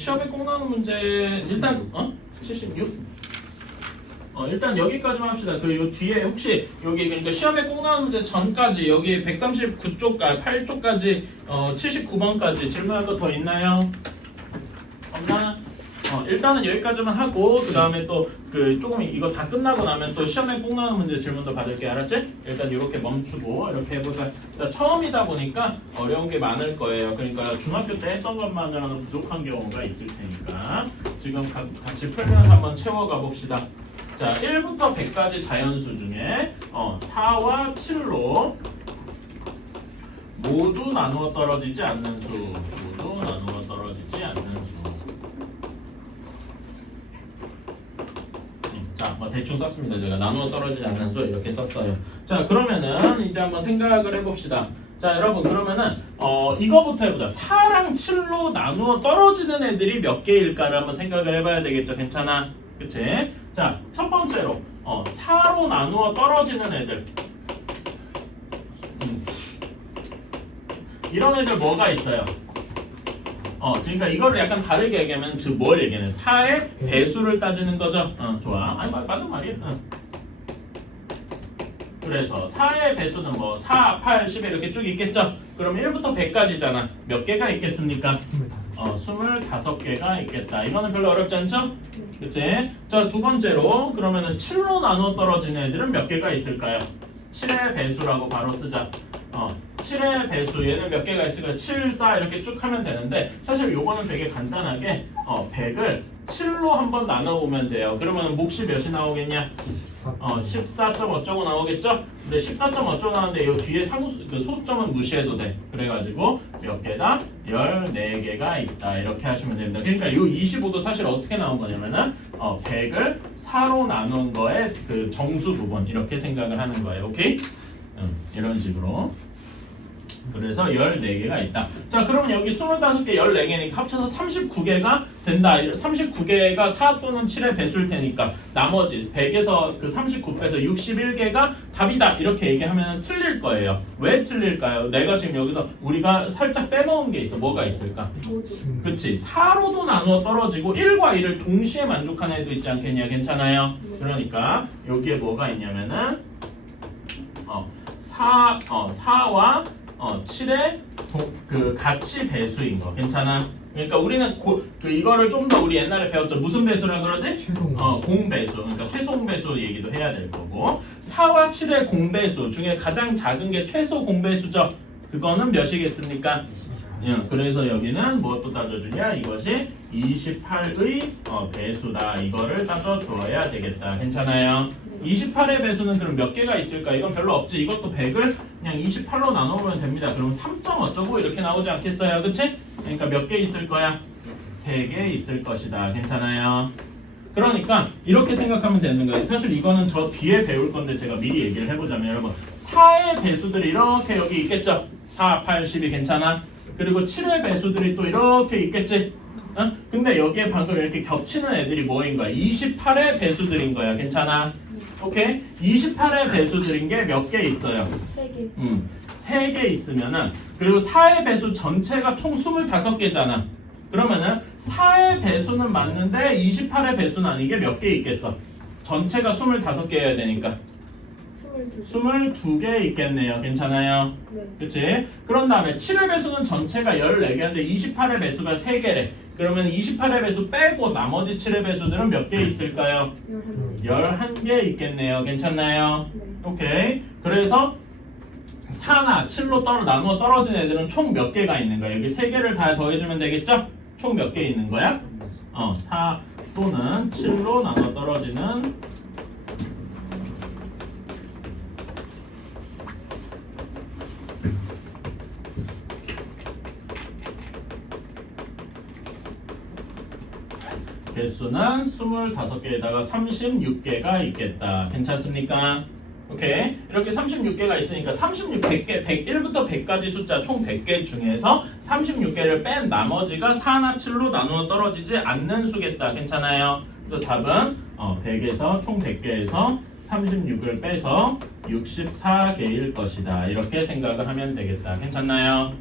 시험에 꼭 나오는 문제 일단 76? 일단 여기까지만 합시다. 그 요 뒤에 혹시 여기 그러니까 시험에 꼭 나오는 문제 전까지 여기 139쪽까지 8쪽까지 79번까지 질문할 거 더 있나요? 없나? 일단은 여기까지만 하고 그 다음에 또 그 조금 이거 다 끝나고 나면 또 시험에 꼭 나오는 문제 질문도 받을게. 알았지? 일단 이렇게 멈추고 이렇게 해보자. 자, 처음이다 보니까 어려운 게 많을 거예요. 그러니까 중학교 때 했던 것만으로는 부족한 경우가 있을 테니까 지금 같이 풀면서 한번 채워가 봅시다. 자, 1부터 100까지 자연수 중에 4와 7로 모두 나누어 떨어지지 않는 수, 모두 나누어 떨어지지 않는 수. 자, 대충 썼습니다. 제가 나누어 떨어지지 않는 수 이렇게 썼어요. 자, 그러면은 이제 한번 생각을 해봅시다. 자, 여러분 그러면은 이거부터 해보자. 4랑 7로 나누어 떨어지는 애들이 몇 개일까를 한번 생각을 해봐야 되겠죠. 괜찮아? 그치? 자, 첫 번째로 4로 나누어 떨어지는 애들. 이런 애들 뭐가 있어요? 그러니까 이거를 약간 다르게 얘기하면 즉 뭘 얘기하는? 4의 배수를 따지는 거죠. 좋아. 아니 맞는 말이야. 그래서 4의 배수는 뭐 4, 8, 10에 이렇게 쭉 있겠죠? 그럼 1부터 100까지잖아. 몇 개가 있겠습니까? 25개가 있겠다. 이거는 별로 어렵지 않죠? 그치? 자, 두 번째로 그러면은 7로 나눠 떨어지는 애들은 몇 개가 있을까요? 7의 배수라고 바로 쓰자. 7의 배수 얘는 몇 개가 있을까요? 7, 4 이렇게 쭉 하면 되는데 사실 요거는 되게 간단하게 100을 7로 한번 나눠보면 돼요. 그러면 몫이 몇이 나오겠냐? 14점 어쩌고 나오겠죠? 근데 14점 어쩌고 나오는데 이 뒤에 소수점은 무시해도 돼. 그래가지고 몇 개다? 14개가 있다. 이렇게 하시면 됩니다. 그러니까 이 25도 사실 어떻게 나온 거냐면은 100을 4로 나눈 거의 그 정수 부분 이렇게 생각을 하는 거예요. 오케이? 이런 식으로. 그래서 14개가 있다. 자, 그러면 여기 25개, 14개니까 합쳐서 39개가 된다. 39개가 4 또는 7의 배수일 테니까 나머지 100에서 그 39 빼서 61개가 답이다. 이렇게 얘기하면 틀릴 거예요. 왜 틀릴까요? 내가 지금 여기서 우리가 살짝 빼먹은 게 있어. 뭐가 있을까? 그치. 4로도 나누어 떨어지고 1과 2를 동시에 만족하는 애도 있지 않겠냐. 괜찮아요? 그러니까 여기에 뭐가 있냐면은 4와 7의 그 같이 배수인 거. 괜찮아? 그러니까 우리는 이거를 좀 더 우리 옛날에 배웠죠. 무슨 배수라 그러지? 공배수. 그러니까 최소 공배수 얘기도 해야 될 거고 4와 7의 공배수 중에 가장 작은 게 최소 공배수죠. 그거는 몇이겠습니까? 그래서 여기는 무엇도 따져주냐? 이것이 28의 배수다. 이거를 따져주어야 되겠다. 괜찮아요? 28의 배수는 그럼 몇 개가 있을까? 이건 별로 없지. 이것도 100을 그냥 28로 나눠보면 됩니다. 그럼 3점 어쩌고 이렇게 나오지 않겠어요? 그치? 그러니까 몇 개 있을 거야? 3개 있을 것이다. 괜찮아요? 그러니까 이렇게 생각하면 되는 거예요. 사실 이거는 저 뒤에 배울 건데 제가 미리 얘기를 해보자면 여러분 4의 배수들이 이렇게 여기 있겠죠? 4, 8, 10이 괜찮아? 그리고 7의 배수들이 또 이렇게 있겠지? 근데 여기에 방금 이렇게 겹치는 애들이 뭐인 거야? 28의 배수들인 거야. 괜찮아? 오케이? 28의 배수들인 게 몇 개 있어요? 3개. 3개 있으면은 그리고 4의 배수 전체가 총 25개잖아. 그러면은 4의 배수는 맞는데 28의 배수는 아니게 몇 개 있겠어? 전체가 25개여야 되니까 22개 있겠네요. 괜찮아요? 네. 그치? 그런 다음에 7의 배수는 전체가 14개인데 28의 배수가 3개래. 그러면 28의 배수 빼고 나머지 7의 배수들은 몇 개 있을까요? 11개 있겠네요. 괜찮나요? 네. 오케이. 그래서 4나 7로 나누어 떨어진 애들은 총 몇 개가 있는 거야? 여기 3개를 다 더해주면 되겠죠? 총 몇 개 있는 거야? 4 또는 7로 나누어 떨어지는 개수는 25개에다가 36개가 있겠다. 괜찮습니까? 오케이. 이렇게 36개가 있으니까 100개, 100부터 100까지 숫자 총 100개 중에서 36개를 뺀 나머지가 4나 7로 나누어 떨어지지 않는 수겠다. 괜찮아요? 그래서 답은 100에서 총 100개에서 36을 빼서 64개일 것이다. 이렇게 생각을 하면 되겠다. 괜찮나요?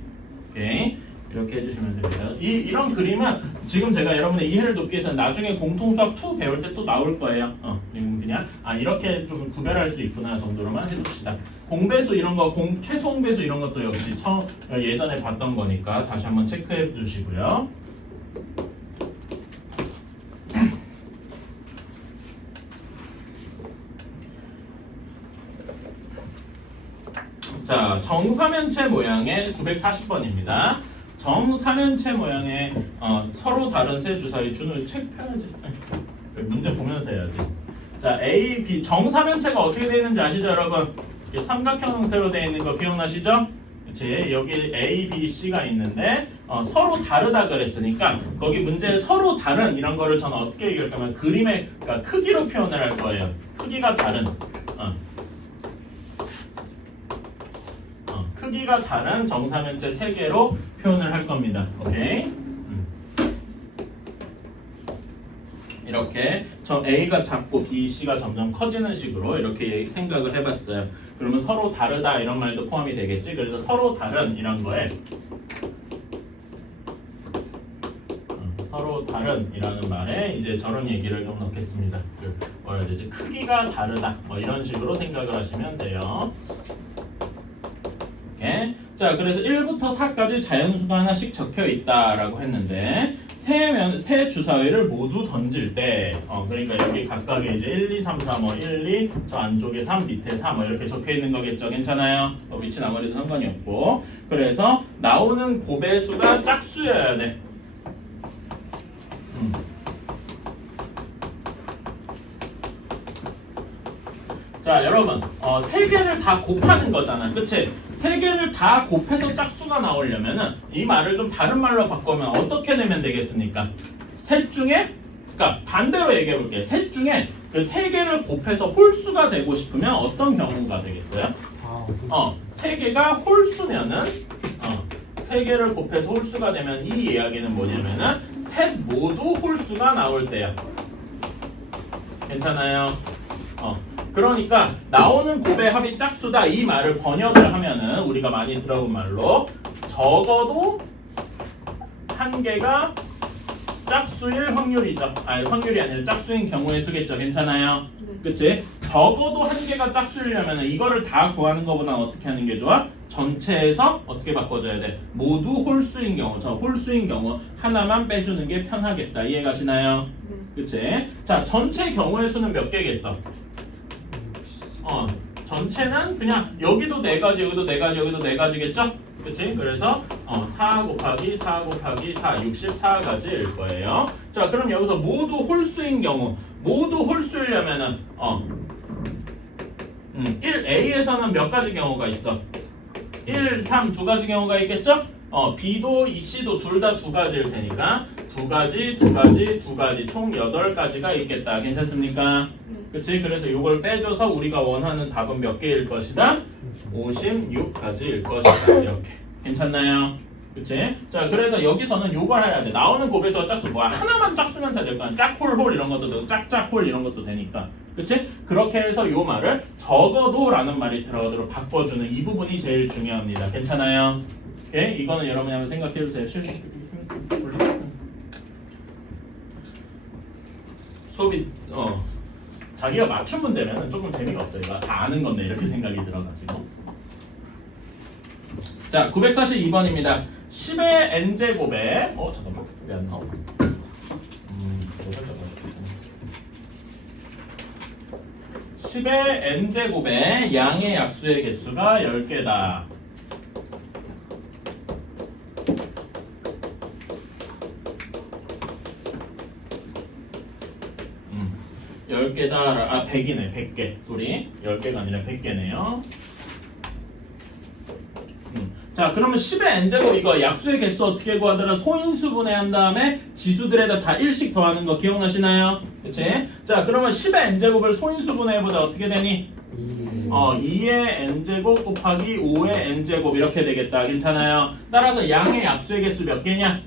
오케이. 이렇게 해주시면 됩니다. 이런 그림은 지금 제가 여러분의 이해를 돕기 위해서 나중에 공통수학 2 배울 때 또 나올 거예요. 그냥 이렇게 좀 구별할 수 있구나 정도로만 해둡시다. 공배수 이런 거, 최소 공배수 이런 것도 역시 예전에 봤던 거니까 다시 한번 체크해 주시고요. 자, 정사면체 모양의 940번입니다. 정사면체 모양의 서로 다른 세 주사위 준우 책 펴야지. 문제 보면서 해야지. 자, A, B 정사면체가 어떻게 되어 있는지 아시죠, 여러분? 이게 삼각형 형태로 되어 있는 거 기억나시죠? 그렇지. 여기 A, B, C가 있는데 서로 다르다 그랬으니까 거기 문제에 서로 다른 이런 거를 저는 어떻게 얘기할 거면 그림의 그러니까 크기로 표현을 할 거예요. 크기가 다른. 크기가 다른 정사면체 3개로 표현을 할 겁니다. 오케이? 이렇게 저 A가 작고 B, C가 점점 커지는 식으로 이렇게 생각을 해봤어요. 그러면 서로 다르다 이런 말도 포함이 되겠지. 그래서 서로 다른 이런 거에 서로 다른 이라는 말에 이제 저런 얘기를 좀 넣겠습니다. 뭐라 해야 되지? 크기가 다르다 뭐 이런 식으로 생각을 하시면 돼요. 자, 그래서 1부터 4까지 자연수가 하나씩 적혀 있다라고 했는데 세 주사위를 모두 던질 때 그러니까 여기 각각에 이제 1, 2, 3, 4 뭐 1, 2, 저 안쪽에 3, 밑에 4 뭐 이렇게 적혀 있는 거겠죠. 괜찮아요? 위치는 아무래도 상관이 없고 그래서 나오는 곱배수가 짝수여야 돼. 자, 여러분 3개를 다 곱하는 거잖아. 그치? 3개를 다 곱해서 짝수가 나오려면은 이 말을 좀 다른 말로 바꾸면 어떻게 되면 되겠습니까? 셋 중에 그러니까 반대로 얘기해 볼게요. 셋 중에 그 3개를 곱해서 홀수가 되고 싶으면 어떤 경우가 되겠어요? 3개가 홀수면은 3개를 곱해서 홀수가 되면 이 이야기는 뭐냐면은 셋 모두 홀수가 나올 때야. 괜찮아요? 그러니까 나오는 곱의 합이 짝수다 이 말을 번역을 하면은 우리가 많이 들어본 말로 적어도 한 개가 짝수일 확률이죠. 확률이 아니라 짝수인 경우의 수겠죠. 괜찮아요? 그치? 적어도 한 개가 짝수이려면 이거를 다 구하는 것보다 어떻게 하는 게 좋아? 전체에서 어떻게 바꿔줘야 돼? 모두 홀수인 경우, 홀수인 경우 하나만 빼주는 게 편하겠다. 이해가시나요? 그치? 자, 전체 경우의 수는 몇 개겠어? 전체는 그냥 여기도 4가지, 여기도 4가지, 여기도 4가지겠죠? 그치? 그래서 4 곱하기 4 곱하기 4, 64가지일 거예요. 자, 그럼 여기서 모두 홀수인 경우, 모두 홀수이려면은 1A에서는 몇 가지 경우가 있어? 1, 3, 2가지 경우가 있겠죠? B도 C도 둘 다 2가지일 테니까 2가지 총 8가지가 있겠다. 괜찮습니까? 그치? 그래서 이걸 빼줘서 우리가 원하는 답은 몇 개일 것이다? 56가지일 것이다. 이렇게. 괜찮나요? 그치? 자, 그래서 여기서는 요걸 해야 돼. 나오는 곱에서 짝수 뭐야? 하나만 짝수면 다 될 거야. 짝홀홀 이런 것도 되고 짝짝홀 이런 것도 되니까. 그치? 그렇게 해서 요 말을 적어도 라는 말이 들어가도록 바꿔주는 이 부분이 제일 중요합니다. 괜찮아요? 오케이? 이거는 여러분이 한번 생각해보세요. 수업이 자기가 맞춘 문제면 조금 재미가 없어요. 이거 다 아는 건데 이렇게 생각이 들어가지고. 자, 942번입니다. 10의 n제곱에 잠깐만 왜 안 나와? 10의 n제곱에 양의 약수의 개수가 10개다. 10개다. 100이네. 100개. 소리. 10개가 아니라 100개네요. 자, 그러면 10의 n제곱 이거 약수의 개수 어떻게 구하더라? 소인수분해 한 다음에 지수들에다 다 1씩 더하는 거 기억나시나요? 그치? 자, 그러면 10의 n제곱을 소인수분해 해보자. 어떻게 되니? 2의 n제곱 곱하기 5의 n제곱 이렇게 되겠다. 괜찮아요? 따라서 양의 약수의 개수 몇 개냐?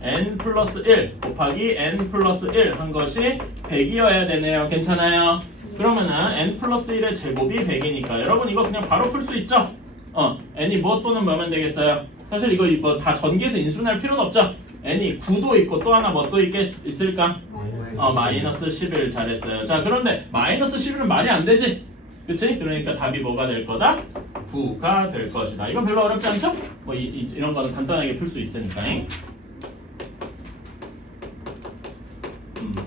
n 플러스 1 곱하기 n 플러스 1 한 것이 100이어야 되네요. 괜찮아요? 그러면은 n 플러스 1의 제곱이 100이니까 여러분 이거 그냥 바로 풀 수 있죠? n이 무엇 또는 뭐면 되겠어요? 사실 이거 뭐 다 전개해서 인수분해할 필요는 없죠. n이 9도 있고 또 하나 뭐 또 있을까? 마이너스 11 잘했어요. 자 그런데 마이너스 11은 말이 안 되지. 그치? 그러니까 답이 뭐가 될 거다? 9가 될 것이다. 이건 별로 어렵지 않죠? 뭐 이런 거는 간단하게 풀 수 있으니까.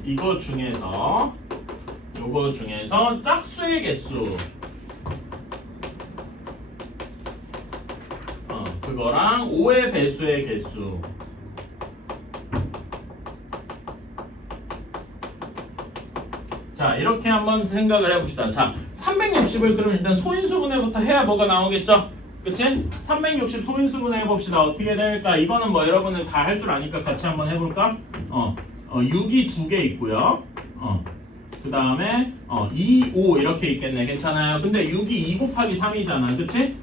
이거 중에서 요거 중에서 짝수의 개수 그거랑 5의 배수의 개수 자 이렇게 한번 생각을 해봅시다. 자 360을 그럼 일단 소인수분해부터 해야 뭐가 나오겠죠? 그치? 360 소인수분해 해봅시다. 어떻게 될까? 이거는 뭐 여러분은 다 할 줄 아니까 같이 한번 해볼까? 6이 2개 있고요. 그 다음에 2, 5 이렇게 있겠네. 괜찮아요? 근데 6이 2 곱하기 3이잖아. 그치?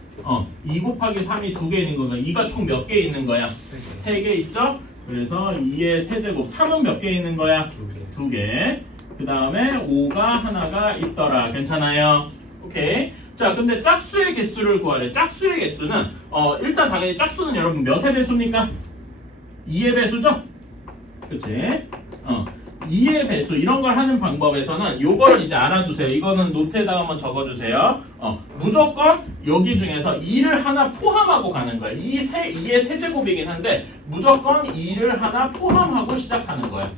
2 곱하기 3이 2개 있는 거가 2가 총 몇 개 있는 거야? 3개 있죠? 그래서 2의 세제곱 3은 몇 개 있는 거야? 2개. 그 다음에 5가 하나가 있더라. 괜찮아요? 오케이. 자 근데 짝수의 개수를 구하래. 짝수의 개수는 일단 당연히 짝수는 여러분 몇의 배수입니까? 2의 배수죠? 그치? 2의 배수 이런 걸 하는 방법에서는 요거를 이제 알아두세요. 이거는 노트에다가 한번 적어주세요. 무조건 여기 중에서 2를 하나 포함하고 가는 거야. 2의 세제곱이긴 한데 무조건 2를 하나 포함하고 시작하는 거야.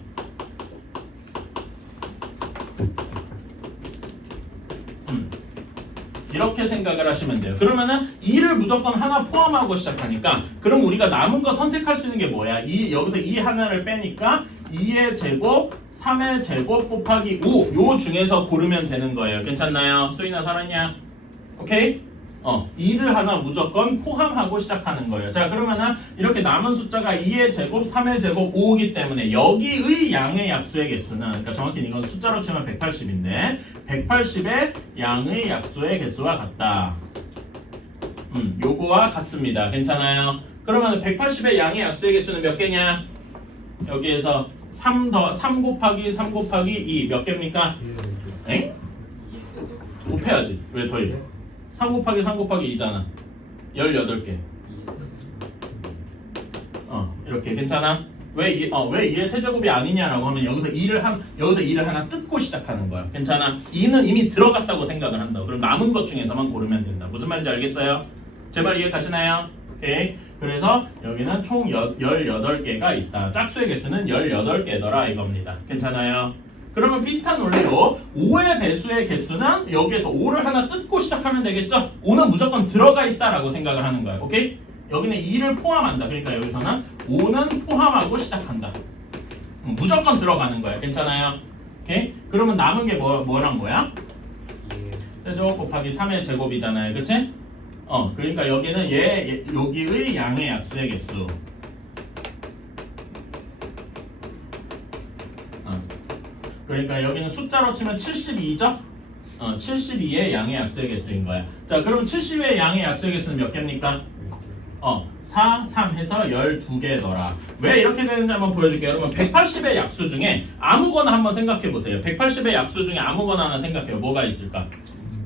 이렇게 생각을 하시면 돼요. 그러면은 2를 무조건 하나 포함하고 시작하니까 그럼 우리가 남은 거 선택할 수 있는 게 뭐야? 여기서 2 하나를 빼니까 2의 제곱 3의 제곱 곱하기 5 요 중에서 고르면 되는 거예요. 괜찮나요? 수인아 살았냐? 오케이? 2를 하나 무조건 포함하고 시작하는 거예요. 자 그러면은 이렇게 남은 숫자가 2의 제곱 3의 제곱 5이기 때문에 여기의 양의 약수의 개수는 그러니까 정확히 이건 숫자로 치면 180인데 180의 양의 약수의 개수와 같다. 요거와 같습니다. 괜찮아요? 그러면 180의 양의 약수의 개수는 몇 개냐? 여기에서 3 곱하기 3 곱하기 2 몇 개입니까? 엥? 곱해야지. 왜 더해? 3 곱하기 3 곱하기 2잖아. 18개. 이렇게 괜찮아? 왜 2의 세제곱이 아니냐라고 하면 여기서 2를 하나 뜯고 시작하는 거야. 괜찮아? 2는 이미 들어갔다고 생각을 한다. 그럼 남은 것 중에서만 고르면 된다. 무슨 말인지 알겠어요? 제 말 이해 가시나요? 오케이. 그래서 여기는 총 18개가 있다. 짝수의 개수는 18개더라 이겁니다. 괜찮아요? 그러면 비슷한 논리로 5의 배수의 개수는 여기에서 5를 하나 뜯고 시작하면 되겠죠? 5는 무조건 들어가 있다라고 생각을 하는 거야. 오케이? 여기는 2를 포함한다. 그러니까 여기서는 5는 포함하고 시작한다. 무조건 들어가는 거야. 괜찮아요? 오케이? 그러면 남은 게 뭐란 거야? 세제곱 곱하기 3의 제곱이잖아요. 그치? 그러니까 여기는 여기의 양의 약수의 개수. 그러니까 여기는 숫자로 치면 72죠? 72의 양의 약수의 개수인 거야. 자, 그럼 72의 양의 약수의 개수는 몇 개입니까? 4, 3 해서 12개더라. 왜 이렇게 되는지 한번 보여줄게요. 여러분 180의 약수 중에 아무거나 한번 생각해 보세요. 180의 약수 중에 아무거나 하나 생각해요. 뭐가 있을까?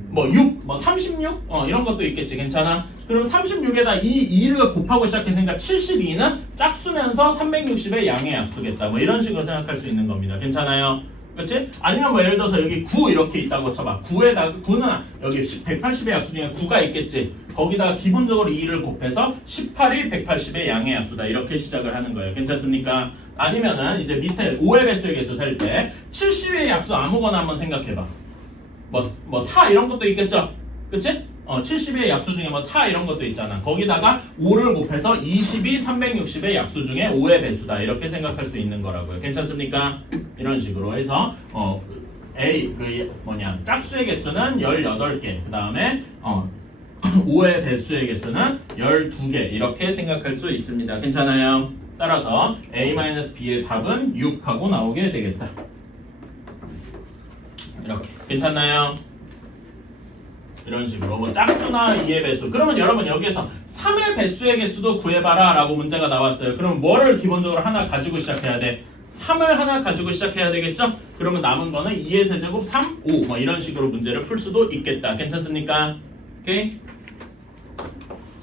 뭐 6, 뭐 36? 이런 것도 있겠지. 괜찮아? 그럼 36에다 2를 곱하고 시작했으니까 72는 짝수면서 360의 양의 약수겠다. 뭐 이런 식으로 생각할 수 있는 겁니다. 괜찮아요? 그렇지? 아니면 뭐 예를 들어서 여기 9 이렇게 있다고 쳐봐. 9는 여기 180의 약수 중에 9가 있겠지. 거기다가 기본적으로 2를 곱해서 18이 180의 양의 약수다. 이렇게 시작을 하는 거예요. 괜찮습니까? 아니면은 이제 밑에 5의 배수의 개수 셀 때 70의 약수 아무거나 한번 생각해봐. 뭐 4 이런 것도 있겠죠? 그치? 70의 약수 중에 뭐 4 이런 것도 있잖아. 거기다가 5를 곱해서 22, 360의 약수 중에 5의 배수다. 이렇게 생각할 수 있는 거라고요. 괜찮습니까? 이런 식으로 해서 짝수의 개수는 18개. 그 다음에 5의 배수의 개수는 12개. 이렇게 생각할 수 있습니다. 괜찮아요? 따라서 A-B의 답은 6하고 나오게 되겠다. 이렇게. 괜찮나요? 이런 식으로 뭐 짝수나 2의 배수. 그러면 여러분 여기에서 3의 배수의 개수도 구해봐라 라고 문제가 나왔어요. 그럼 뭐를 기본적으로 하나 가지고 시작해야 돼? 3을 하나 가지고 시작해야 되겠죠? 그러면 남은 거는 2의 세제곱 3, 5 뭐 이런 식으로 문제를 풀 수도 있겠다. 괜찮습니까? 오케이?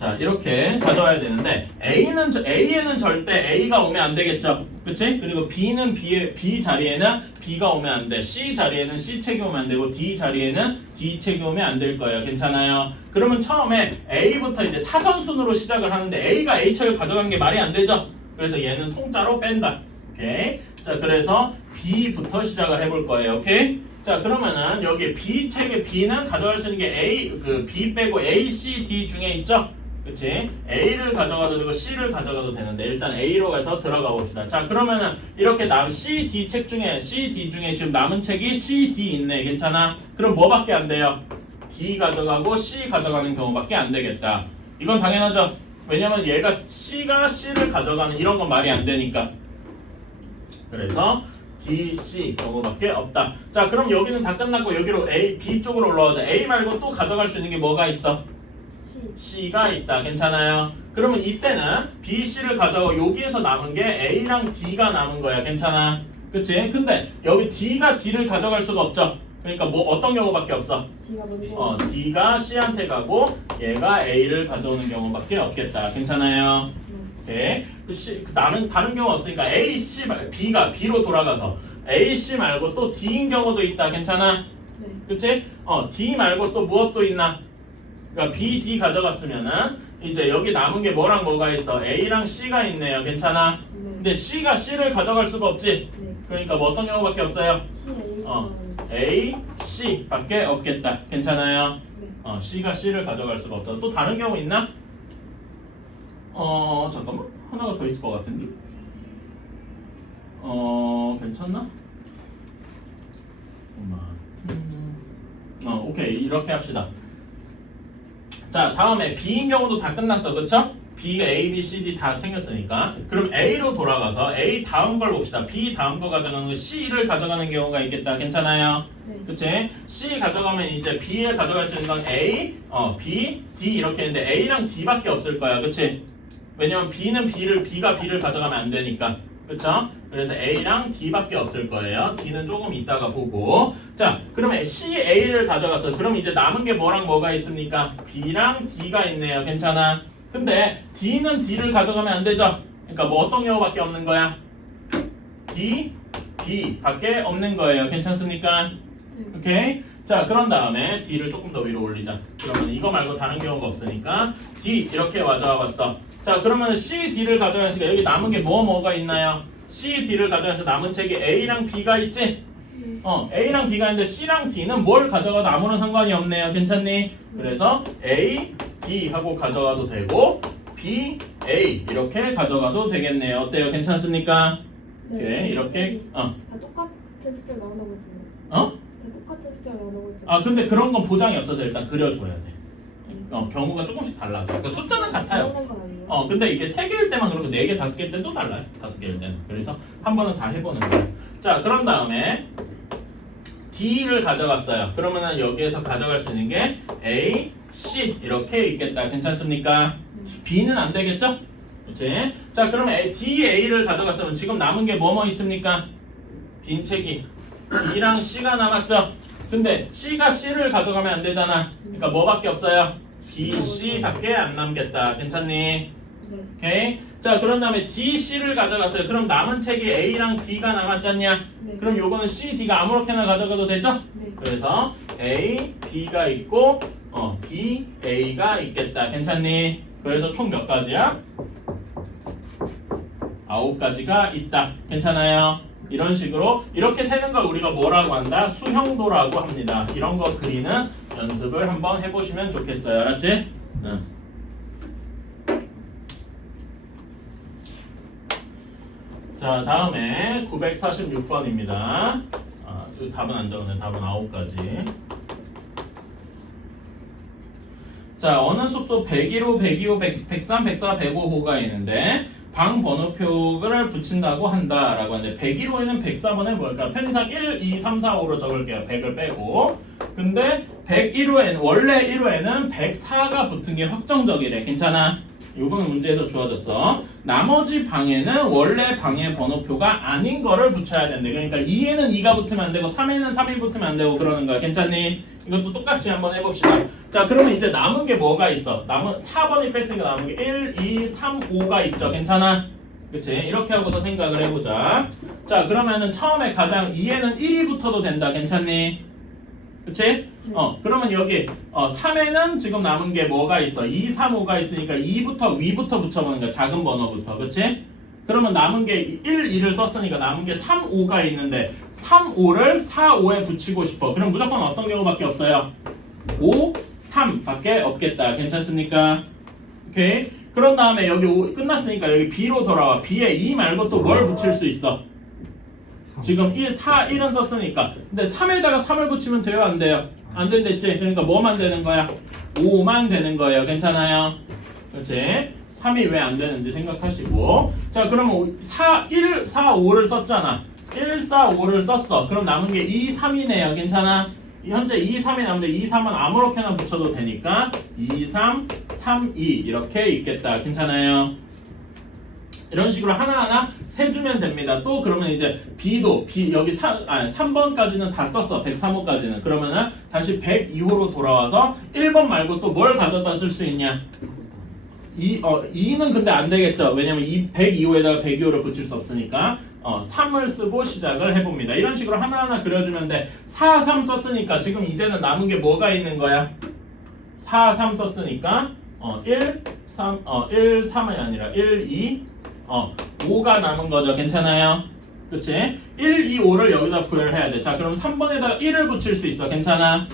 자 이렇게 가져와야 되는데 A에는 절대 A가 오면 안 되겠죠. 그치? 그리고 B 자리에는 B가 오면 안 돼. C 자리에는 C 책이 오면 안 되고 D 자리에는 D 책이 오면 안 될 거예요. 괜찮아요? 그러면 처음에 A부터 이제 사전순으로 시작을 하는데 A가 A 책을 가져가는 게 말이 안 되죠. 그래서 얘는 통짜로 뺀다. 오케이? 자 그래서 B부터 시작을 해볼 거예요. 오케이? 자 그러면은 여기 B 책에 B는 가져갈 수 있는 게 B 빼고 A, C, D 중에 있죠? 그치? A를 가져가도 되고 C를 가져가도 되는데 일단 A로 가서 들어가 봅시다. 자 그러면은 이렇게 C, D 책 중에 C, D 중에 지금 남은 책이 C, D 있네. 괜찮아? 그럼 뭐밖에 안 돼요? D 가져가고 C 가져가는 경우밖에 안 되겠다. 이건 당연하죠? 왜냐면 얘가 C가 C를 가져가는 이런 건 말이 안 되니까. 그래서 D, C 경우밖에 없다. 자 그럼 여기는 다 끝났고 여기로 A, B 쪽으로 올라오자. A 말고 또 가져갈 수 있는 게 뭐가 있어? C가 있다. 괜찮아요? 그러면 이때는 B, C를 가져가고 여기에서 남은 게 A랑 D가 남은 거야. 괜찮아? 그치? 근데 여기 D가 D를 가져갈 수가 없죠? 그러니까 뭐 어떤 경우밖에 없어? D가 먼저. D가 C한테 가고 얘가 A를 가져오는 경우밖에 없겠다. 괜찮아요? 오케이. 다른 경우 없으니까 A, C, B가 B로 돌아가서 A, C 말고 또 D인 경우도 있다. 괜찮아? 네. 그치? D 말고 또 무엇도 있나? 그러니까 B, D 가져갔으면은 이제 여기 남은 게 뭐랑 뭐가 있어? A랑 C가 있네요. 괜찮아? 네. 근데 C가 C를 가져갈 수가 없지? 네. 그러니까 뭐 어떤 경우밖에 없어요? C, A, A, C 밖에 없겠다. 괜찮아요? 네. C가 C를 가져갈 수가 없어. 또 다른 경우 있나? 잠깐만. 하나가 더 있을 것 같은데. 괜찮나? 오케이. 이렇게 합시다. 자, 다음에 B인 경우도 다 끝났어. 그쵸? B가 A, B, C, D 다 챙겼으니까. 그럼 A로 돌아가서 A 다음 걸 봅시다. B 다음 거 가져가는 거 C를 가져가는 경우가 있겠다. 괜찮아요? 네. 그치? C 가져가면 이제 B에 가져갈 수 있는 건 A, B, D 이렇게 있는데 A랑 D밖에 없을 거야. 그치? 왜냐면 B가 B를 가져가면 안 되니까. 그쵸? 그래서 A랑 D밖에 없을 거예요. D는 조금 이따가 보고. 자, 그러면 C, A를 가져갔어. 그럼 이제 남은 게 뭐랑 뭐가 있습니까? B랑 D가 있네요. 괜찮아? 근데 D는 D를 가져가면 안 되죠? 그러니까 뭐 어떤 경우밖에 없는 거야? D, B 밖에 없는 거예요. 괜찮습니까? 오케이? 자, 그런 다음에 D를 조금 더 위로 올리자. 그러면 이거 말고 다른 경우가 없으니까 D 이렇게 가져와 봤어. 자, 그러면 C, D를 가져가니까 여기 남은 게 뭐가 있나요? C, D를 가져가서 남은 책이 A랑 B가 있지? A랑 B가 있는데 C랑 D는 뭘 가져가도 아무런 상관이 없네요. 괜찮니? 그래서 A, B 하고 가져가도 되고 B, A 이렇게 가져가도 되겠네요. 어때요? 괜찮습니까? 오케이, 이렇게 다 똑같은 숫자 나온다고 했잖아요. 다 똑같은 숫자 나온다고 했잖아요. 아, 근데 그런 건 보장이 없어서 일단 그려줘야 돼. 경우가 조금씩 달라서. 그러니까 숫자는 같아요. 그런 건 아니에요. 근데 이게 3개일 때만 그렇고 4개, 5개일 때는 또 달라요. 5개일 때는. 그래서 한 번은 다 해보는 거예요. 자, 그런 다음에 D를 가져갔어요. 그러면은 여기에서 가져갈 수 있는 게 A, C 이렇게 있겠다. 괜찮습니까? B는 안 되겠죠? 그렇지? 자, 그러면 D, A를 가져갔으면 지금 남은 게 뭐뭐 있습니까? 빈 책이 B랑 C가 남았죠? 근데 C가 C를 가져가면 안 되잖아. 그러니까 뭐밖에 없어요? B, C 밖에 안 남겠다. 괜찮니? 네. 오케이? 자, 그런 다음에 D, C를 가져갔어요. 그럼 남은 책이 A랑 B가 남았잖냐? 네. 그럼 요거는 C, D가 아무렇게나 가져가도 되죠? 네. 그래서 A, B가 있고 B, A가 있겠다. 괜찮니? 그래서 총 몇 가지야? 9가지가 있다. 괜찮아요? 이런 식으로 이렇게 세는 걸 우리가 뭐라고 한다? 수형도라고 합니다. 이런 거 그리는 연습을 한번 해보시면 좋겠어요. 알았지? 응. 자, 다음에 946번입니다. 답은 안 적었네. 답은 9가지. 자, 어느 숙소 101호, 102호, 103, 104, 105호가 있는데 방 번호표를 붙인다고 한다라고 하는데 101호에는 104번에 뭘까? 편의상 1, 2, 3, 4, 5로 적을게요. 100을 빼고. 근데 101호에는 원래 1호에는 104가 붙은 게 확정적이래. 괜찮아? 요거는 문제에서 주어졌어. 나머지 방에는 원래 방의 번호표가 아닌 거를 붙여야 된대. 그러니까 2에는 2가 붙으면 안 되고 3에는 3이 붙으면 안 되고 그러는 거야. 괜찮니? 이것도 똑같이 한번 해봅시다. 자, 그러면 이제 남은 게 뭐가 있어? 남은 4번이 뺐으니까 남은 게 1, 2, 3, 5가 있죠. 괜찮아? 그치? 이렇게 하고서 생각을 해보자. 자, 그러면은 처음에 가장 2에는 1이 붙어도 된다. 괜찮니? 그치? 그러면 여기 3에는 지금 남은 게 뭐가 있어? 2, 3, 5가 있으니까 2부터 위부터 붙여보는 거야. 작은 번호부터. 그치? 그러면 남은 게 1, 2를 썼으니까 남은 게 3, 5가 있는데 3, 5를 4, 5에 붙이고 싶어. 그럼 무조건 어떤 경우밖에 없어요? 5, 3 밖에 없겠다. 괜찮습니까? 오케이. 그런 다음에 여기 5 끝났으니까 여기 B로 돌아와. B에 2 말고 또 뭘 붙일 수 있어? 지금 1, 4, 1은 썼으니까. 근데 3에다가 3을 붙이면 돼요? 안 돼요? 안 된댔지? 그러니까 뭐만 되는 거야? 5만 되는 거예요. 괜찮아요? 그렇지? 3이 왜 안 되는지 생각하시고. 자, 그러면 1, 4, 5를 썼잖아. 1, 4, 5를 썼어. 그럼 남은 게 2, 3이네요. 괜찮아? 현재 2, 3이 남는데 2, 3은 아무렇게나 붙여도 되니까 2, 3, 3, 2 이렇게 있겠다. 괜찮아요? 이런 식으로 하나하나 세주면 됩니다. 또 그러면 이제 B도 여기 3번까지는 다 썼어. 103호까지는. 그러면은 다시 102호로 돌아와서 1번 말고 또 뭘 가져다 쓸 수 있냐? 2는 근데 안 되겠죠. 왜냐면 102호에다가 102호를 붙일 수 없으니까 3을 쓰고 시작을 해봅니다. 이런 식으로 하나하나 그려주면 돼. 4, 3 썼으니까 지금 이제는 남은 게 뭐가 있는 거야? 4, 3 썼으니까 1, 3, 1, 3이 아니라 1, 2, 5가 남은 거죠. 괜찮아요? 그치? 1, 2, 5를 여기다 부여를 해야 돼. 자, 그럼 3번에다가 1을 붙일 수 있어. 괜찮아?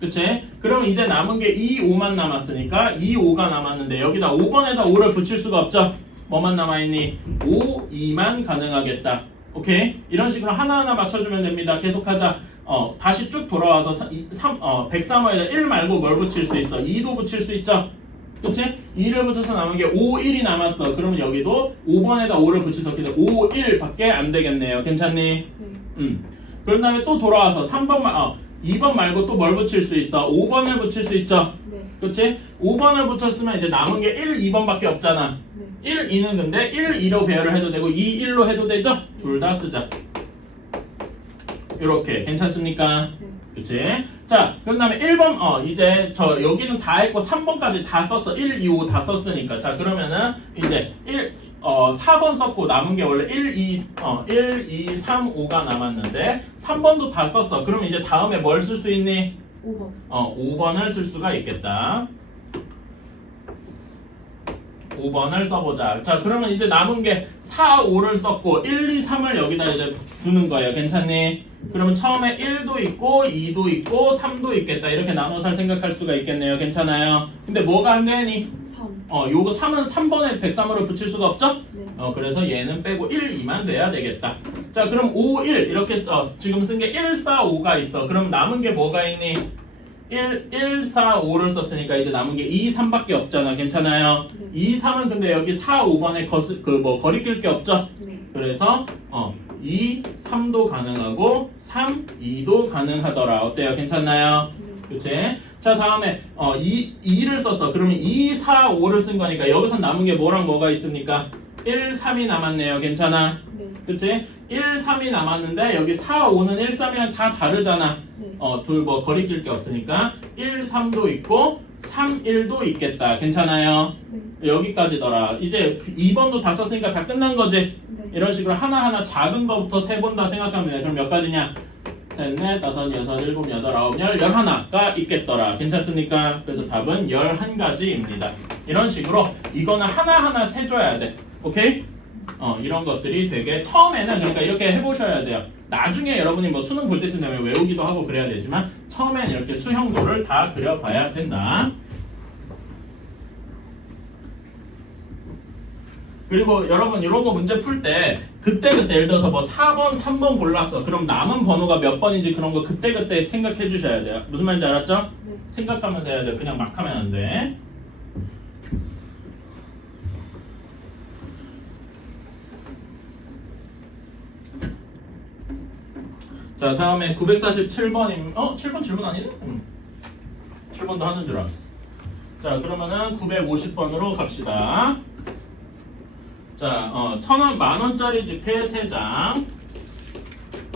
그치? 그럼 이제 남은 게 2, 5만 남았으니까 2, 5가 남았는데 여기다 5번에다 5를 붙일 수가 없죠? 뭐만 남아있니? 5, 2만 가능하겠다. 오케이? 이런 식으로 하나하나 맞춰주면 됩니다. 계속하자. 다시 쭉 돌아와서 103호에다 1 말고 뭘 붙일 수 있어? 2도 붙일 수 있죠? 그치? 2를 붙여서 남은 게 5, 1이 남았어. 그러면 여기도 5번에다 5를 붙일 수 없기 때문에 5, 1 밖에 안 되겠네요. 괜찮니? 그런 다음에 또 돌아와서 2번 말고 또 뭘 붙일 수 있어? 5번을 붙일 수 있죠? 네. 그치? 5번을 붙였으면 이제 남은 게 1, 2번밖에 없잖아. 네. 1, 2는 근데 1, 2로 배열을 해도 되고 2, 1로 해도 되죠? 둘 다 쓰자. 이렇게 괜찮습니까? 네. 그치? 자, 그 다음에 1번, 이제 여기는 다 했고 3번까지 다 썼어. 1, 2, 5 다 썼으니까. 자, 그러면은 이제 4번 썼고 남은 게 원래 1, 2, 3, 5가 남았는데 3번도 다 썼어. 그럼 이제 다음에 뭘 쓸 수 있니? 5번. 5번을 쓸 수가 있겠다. 5번을 써보자. 자, 그러면 이제 남은 게 4, 5를 썼고 1, 2, 3을 여기다 이제 두는 거예요. 괜찮니? 그러면 처음에 1도 있고 2도 있고 3도 있겠다. 이렇게 나눠서 생각할 수가 있겠네요. 괜찮아요? 근데 뭐가 안 되니? 3. 요거 3은 3번에 103으로 붙일 수가 없죠? 네. 그래서 얘는 빼고 1, 2만 돼야 되겠다. 자, 그럼 5, 1 이렇게 지금 쓴 게 1, 4, 5가 있어. 그럼 남은 게 뭐가 있니? 1, 4, 5를 썼으니까 이제 남은 게 2, 3밖에 없잖아. 괜찮아요? 네. 2, 3은 근데 여기 4, 5번에 거리낄 게 없죠? 네. 그래서 2, 3도 가능하고 3, 2도 가능하더라. 어때요? 괜찮나요? 네. 그치? 자, 다음에 2를 썼어. 그러면 2, 4, 5를 쓴 거니까 여기서 남은 게 뭐랑 뭐가 있습니까? 1, 3이 남았네요. 괜찮아? 네. 그치? 1, 3이 남았는데 여기 4, 5는 1, 3이랑 다 다르잖아. 네. 둘 거리낄 게 없으니까 1, 3도 있고 3, 1도 있겠다. 괜찮아요? 네. 여기까지더라. 이제 2번도 다 썼으니까 다 끝난 거지? 네. 이런 식으로 하나하나 작은 거부터 세본다 생각하면 돼. 그럼 몇 가지냐? 셋, 넷, 다섯, 여섯, 일곱, 여덟, 아홉, 열, 11가 있겠더라. 괜찮습니까? 그래서 답은 11가지입니다. 이런 식으로 이거는 하나하나 세줘야 돼. 오케이? 이런 것들이 되게 처음에는 그러니까 이렇게 해보셔야 돼요. 나중에 여러분이 뭐 수능 볼 때쯤 되면 외우기도 하고 그래야 되지만 처음엔 이렇게 수형도를 다 그려봐야 된다. 그리고 여러분 이런 거 문제 풀 때 그때그때 예를 들어서 뭐 4번, 3번 골랐어. 그럼 남은 번호가 몇 번인지 그런 거 그때그때 생각해 주셔야 돼요. 무슨 말인지 알았죠? 네. 생각하면서 해야 돼요. 그냥 막 하면 안 돼. 자, 다음에 947번임. 7번 질문 아니네? 7번도 하는 줄 알았어. 자, 그러면은 950번으로 갑시다. 자, 1,000원, 만원짜리 지폐 3장,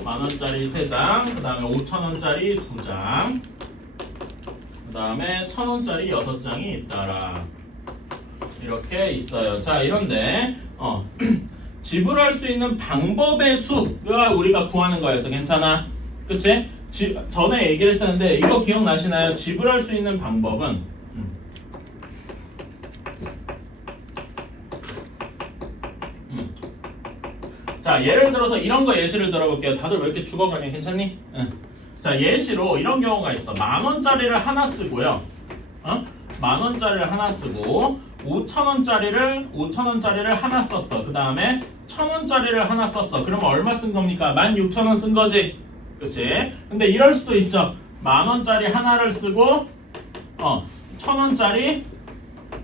만원짜리 3장, 그 다음에 5,000원짜리 2장, 그 그 다음에 1,000원짜리 6장이 있더라. 이렇게 있어요. 자, 이런데 지불할 수 있는 방법의 수가 우리가 구하는 거여서 괜찮아? 그치? 전에 얘기를 했었는데 이거 기억나시나요? 지불할 수 있는 방법은 자, 예를 들어서 이런 거 예시를 들어볼게요. 다들 왜 이렇게 죽어가냐? 괜찮니? 자, 예시로 이런 경우가 있어. 10,000원짜리를 하나 쓰고요. 10,000원짜리를 하나 쓰고 5,000원짜리를 하나 썼어. 그 다음에 1,000원짜리를 하나 썼어. 그러면 얼마 쓴 겁니까? 16,000원 쓴 거지. 그치? 근데 이럴 수도 있죠. 10,000원짜리 하나를 쓰고 1,000원짜리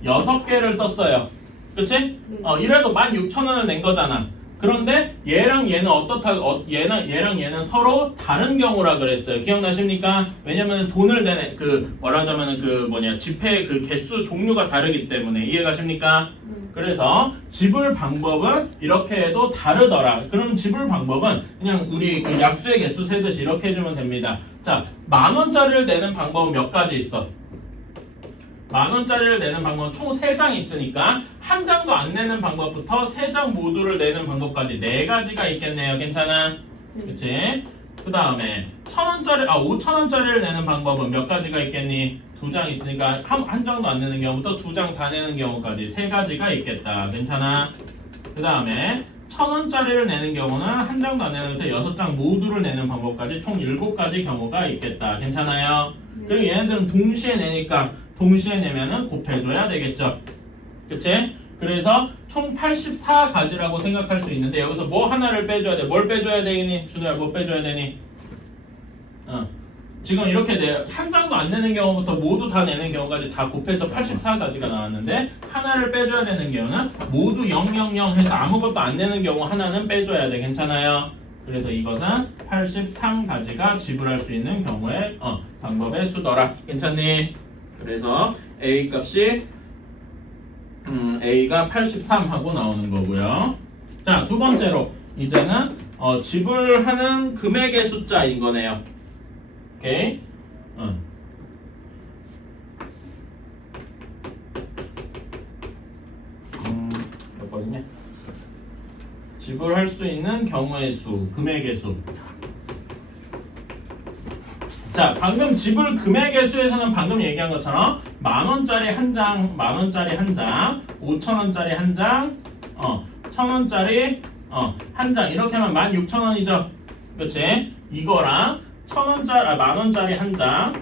6개를 썼어요. 그치? 이래도 16,000원을 낸 거잖아. 그런데 얘랑 얘는 얘랑 얘는 서로 다른 경우라 그랬어요. 기억나십니까? 왜냐면 돈을 내는 말하자면 지폐 개수 종류가 다르기 때문에 이해가십니까? 그래서 지불 방법은 이렇게 해도 다르더라. 그럼 지불 방법은 그냥 우리 약수의 개수 세듯이 이렇게 해주면 됩니다. 자, 10,000원짜리를 내는 방법은 몇 가지 있어? 10,000원짜리를 내는 방법은 총 3장 있으니까 한 장도 안 내는 방법부터 3장 모두를 내는 방법까지 4가지가 있겠네요. 괜찮아? 그치? 그 다음에 5,000원짜리를 내는 방법은 몇 가지가 있겠니? 2장 있으니까 한 장도 안 내는 경우부터 2장 다 내는 경우까지 3가지가 있겠다. 괜찮아? 그 다음에 1,000원짜리를 내는 경우는 한 장도 안 내는 것부터 6장 모두를 내는 방법까지 총 7가지 경우가 있겠다. 괜찮아요? 그리고 얘네들은 동시에 내니까 동시에 내면은 곱해줘야 되겠죠. 그치? 그래서 총 84가지라고 생각할 수 있는데 여기서 뭐 하나를 빼줘야 돼? 뭘 빼줘야 되니? 준호야 뭐 빼줘야 되니? 지금 이렇게 한 장도 안 내는 경우부터 모두 다 내는 경우까지 다 곱해서 84가지가 나왔는데 하나를 빼줘야 되는 경우는 모두 000 해서 아무것도 안 내는 경우 하나는 빼줘야 돼. 괜찮아요? 그래서 이것은 83가지가 지불할 수 있는 경우의 방법의 수더라. 괜찮니? 그래서 A 값이 A가 83하고 나오는 거고요. 자, 두 번째로 이제는 지불하는 금액의 숫자인 거네요. 오케이? 몇 번이냐? 지불할 수 있는 경우의 수, 금액의 수. 자, 방금 지불 금액의 수에서는 방금 얘기한 것처럼 10,000원짜리 한 장, 10,000원짜리 한 장, 5,000원짜리 한 장, 1,000원짜리 한 장 이렇게 하면 16,000원이죠. 그렇지? 이거랑 10,000원짜리 한 장,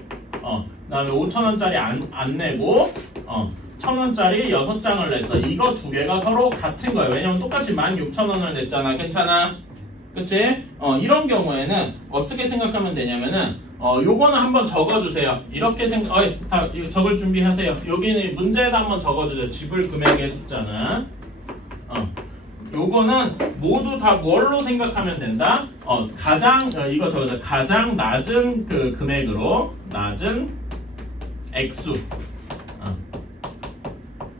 그다음에 5,000원짜리 안 내고 1,000원짜리 6장을 냈어. 이거 두 개가 서로 같은 거예요. 왜냐면 똑같이 16,000원을 냈잖아. 괜찮아? 그치? 이런 경우에는 어떻게 생각하면 되냐면은 요거는 한번 적어주세요. 이렇게 다 이거 적을 준비하세요. 여기는 문제에다 한번 적어주세요. 지불 금액의 숫자는 요거는 모두 다 뭘로 생각하면 된다? 이거 적어서 가장 낮은 금액으로 낮은 액수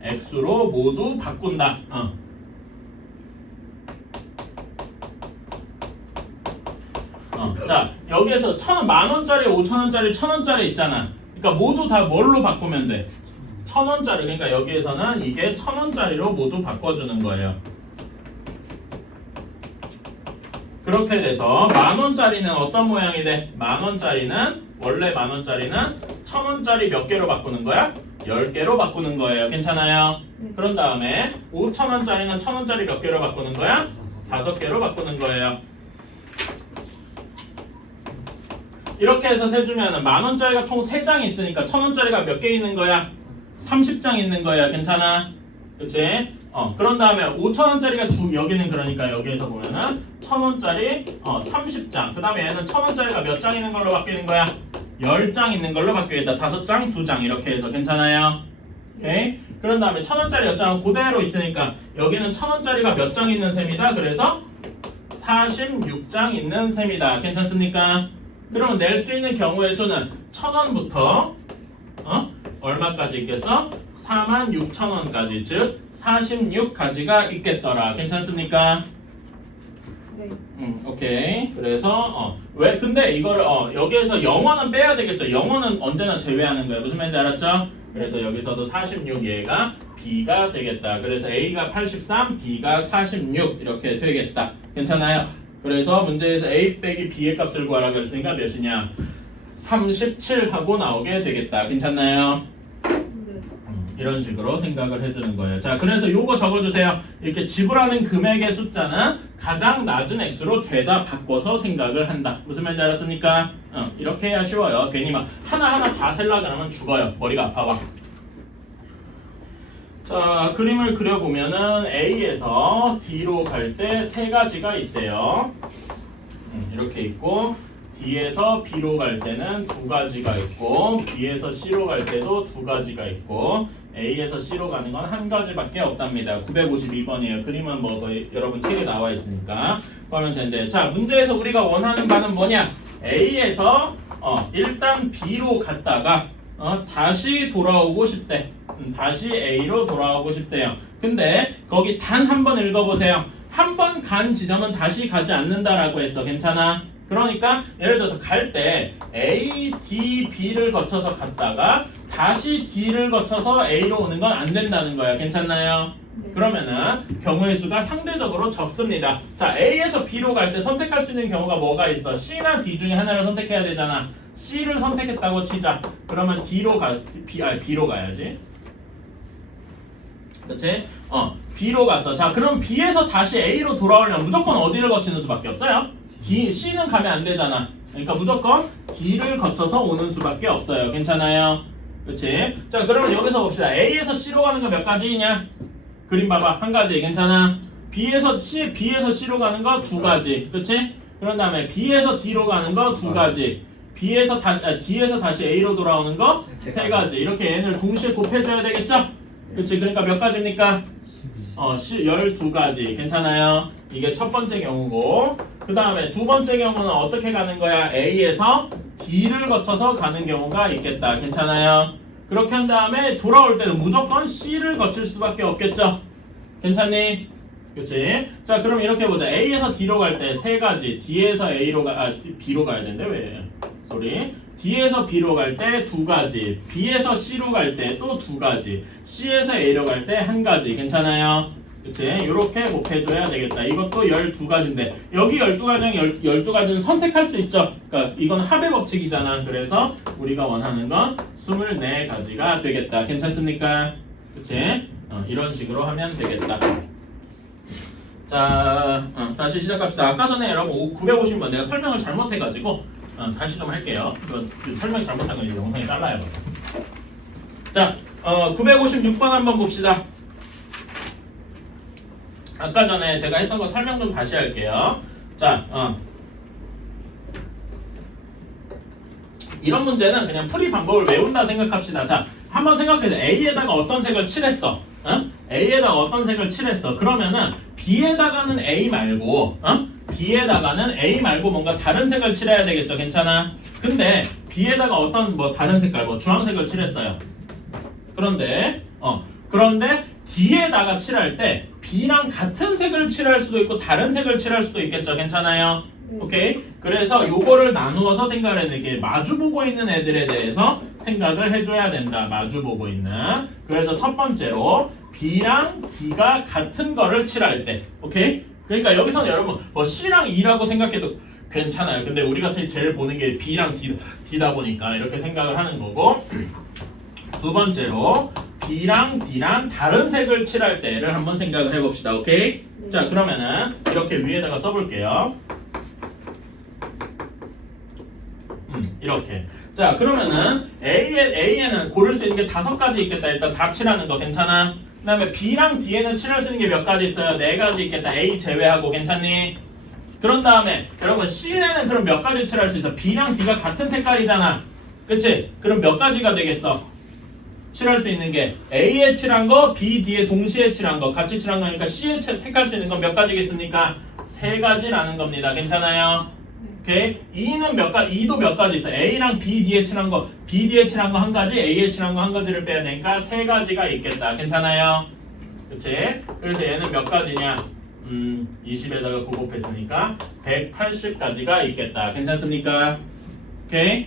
액수로 모두 바꾼다. 자, 여기에서 10,000원짜리, 5,000원짜리, 1,000원짜리 있잖아. 그러니까 모두 다 뭘로 바꾸면 돼? 1,000원짜리. 그러니까 여기에서는 이게 1,000원짜리로 모두 바꿔주는 거예요. 그렇게 돼서 10,000원짜리는 어떤 모양이 돼? 원래 10,000원짜리는 1,000원짜리 몇 개로 바꾸는 거야? 10개로 바꾸는 거예요. 괜찮아요? 그런 다음에 5,000원짜리는 1,000원짜리 몇 개로 바꾸는 거야? 5개로 바꾸는 거예요. 이렇게 해서 세주면은 10,000원짜리가 총 3장 있으니까 1,000원짜리가 몇 개 있는 거야? 30장 있는 거야. 괜찮아? 그치? 그런 다음에 5,000원짜리가 여기는 그러니까 여기에서 보면은 1,000원짜리 30장. 그 다음에 얘는 1,000원짜리가 몇 장 있는 걸로 바뀌는 거야? 10장 있는 걸로 바뀌겠다. 5장, 2장 이렇게 해서 괜찮아요? 오케이? 그런 다음에 1,000원짜리 10장은 그대로 있으니까 여기는 1,000원짜리가 몇 장 있는 셈이다. 그래서 46장 있는 셈이다. 괜찮습니까? 그러면 낼 수 있는 경우의 수는 1,000원부터 얼마까지 있겠어? 46,000원까지 즉 46가지가 있겠더라. 괜찮습니까? 네. 오케이. 그래서 왜 근데 이거를 여기에서 영어는 빼야 되겠죠. 영어는 언제나 제외하는 거예요. 무슨 말인지 알았죠? 그래서 여기서도 46 얘가 B가 되겠다. 그래서 A가 83, B가 46 이렇게 되겠다. 괜찮아요? 그래서 문제에서 A 빼기 B의 값을 구하라 그랬으니까 몇이냐? 37하고 나오게 되겠다. 괜찮나요? 네. 이런 식으로 생각을 해주는 거예요. 자, 그래서 요거 적어주세요. 이렇게 지불하는 금액의 숫자는 가장 낮은 액수로 죄다 바꿔서 생각을 한다. 무슨 말인지 알았습니까? 이렇게 해야 쉬워요. 괜히 막 하나하나 다 셀라 그러면 죽어요. 머리가 아파와. 자, 그림을 그려보면은 A에서 D로 갈 때 세 가지가 있대요. 이렇게 있고 D에서 B로 갈 때는 두 가지가 있고 B에서 C로 갈 때도 두 가지가 있고 A에서 C로 가는 건 한 가지밖에 없답니다. 952번이에요. 그림은 뭐 거의 여러분 책에 나와 있으니까 그러면 된대. 자, 문제에서 우리가 원하는 바는 뭐냐? A에서 일단 B로 갔다가 다시 돌아오고 싶대. 다시 A로 돌아오고 싶대요. 근데 거기 단 한 번 읽어보세요. 한 번 간 지점은 다시 가지 않는다라고 했어. 괜찮아? 그러니까 예를 들어서 갈 때 A, D, B를 거쳐서 갔다가 다시 D를 거쳐서 A로 오는 건 안 된다는 거야. 괜찮나요? 네. 그러면은 경우의 수가 상대적으로 적습니다. 자, A에서 B로 갈 때 선택할 수 있는 경우가 뭐가 있어? C나 D 중에 하나를 선택해야 되잖아. C를 선택했다고 치자. 그러면 B로 가야지. 그렇지? B로 갔어. 자, 그럼 B에서 다시 A로 돌아오려면 무조건 어디를 거치는 수밖에 없어요? C는 가면 안 되잖아. 그러니까 무조건 D를 거쳐서 오는 수밖에 없어요. 괜찮아요? 그렇지? 자, 그러면 여기서 봅시다. A에서 C로 가는 거 몇 가지냐? 그림 봐봐. 한 가지. 괜찮아? B에서 C로 가는 거 두 가지. 그렇지? 그런 다음에 B에서 D로 가는 거 두 가지. D에서 다시 A로 돌아오는 거 세 가지. 이렇게 n을 동시에 곱해줘야 되겠죠? 그렇지? 그러니까 몇 가지입니까? 12가지. 괜찮아요? 이게 첫 번째 경우고 그 다음에 두 번째 경우는 어떻게 가는 거야? A에서 D를 거쳐서 가는 경우가 있겠다. 괜찮아요? 그렇게 한 다음에 돌아올 때는 무조건 C를 거칠 수밖에 없겠죠? 괜찮니? 그치? 자, 그럼 이렇게 보자. A에서 D로 갈 때 세 가지, D에서 B로 가야 되는데 왜? D에서 B로 갈 때 두 가지, B에서 C로 갈 때 또 두 가지, C에서 A로 갈 때 한 가지. 괜찮아요? 그치? 이렇게 곱해줘야 되겠다. 이것도 12가지인데 여기 12가지는 선택할 수 있죠? 그러니까 이건 합의 법칙이잖아. 그래서 우리가 원하는 건 24가지가 되겠다. 괜찮습니까? 그치? 이런 식으로 하면 되겠다. 자, 다시 시작합시다. 아까 전에 여러분 950번 내가 설명을 잘못해가지고 다시 좀 할게요. 그 설명 잘못한 거 이제 영상에 잘라요. 자, 956번 한번 봅시다. 아까 전에 제가 했던 거 설명 좀 다시 할게요. 자, 이런 문제는 그냥 풀이 방법을 외운다 생각합시다. 자, 한번 생각해서 A에다가 어떤 색을 칠했어. A에다가 어떤 색을 칠했어. 그러면은 B에다가는 A 말고, B에다가는 A 말고 뭔가 다른 색을 칠해야 되겠죠. 괜찮아? 근데 B에다가 어떤 다른 색깔, 주황색을 칠했어요. 그런데 D에다가 칠할 때 B랑 같은 색을 칠할 수도 있고 다른 색을 칠할 수도 있겠죠. 괜찮아요? 오케이? 그래서 요거를 나누어서 생각을 해야 되게 마주보고 있는 애들에 대해서 생각을 해줘야 된다. 마주보고 있는. 그래서 첫 번째로 B랑 D가 같은 거를 칠할 때. 오케이? 그러니까 여기서는 여러분 C랑 E라고 생각해도 괜찮아요. 근데 우리가 제일 보는 게 B랑 D다 보니까 이렇게 생각을 하는 거고, 두 번째로 B랑 D랑 다른 색을 칠할 때를 한번 생각을 해봅시다. 오케이? 자, 그러면은 이렇게 위에다가 써볼게요. 이렇게. 자, 그러면은 A에는 고를 수 있는 게 5가지 있겠다. 일단 다 칠하는 거 괜찮아? 그 다음에 B랑 D에는 칠할 수 있는 게 몇 가지 있어요? 4가지 있겠다. A 제외하고. 괜찮니? 그런 다음에 여러분 C에는 그럼 몇 가지 칠할 수 있어? B랑 D가 같은 색깔이잖아. 그치? 그럼 몇 가지가 되겠어? 칠할 수 있는 게 A에 칠한 거, B, D에 동시에 칠한 거, 같이 칠한 거니까 C에 택할 수 있는 건 몇 가지겠습니까? 3가지라는 겁니다. 괜찮아요? 오케이? E도 몇 가지 있어. A랑 B, D에 칠한 거, B, D에 칠한 거 한 가지, A에 칠한 거 한 가지를 빼야 되니까 3가지가 있겠다. 괜찮아요? 그치? 그래서 얘는 몇 가지냐? 20에다가 9 곱했으니까 180까지가 있겠다. 괜찮습니까? 오케이?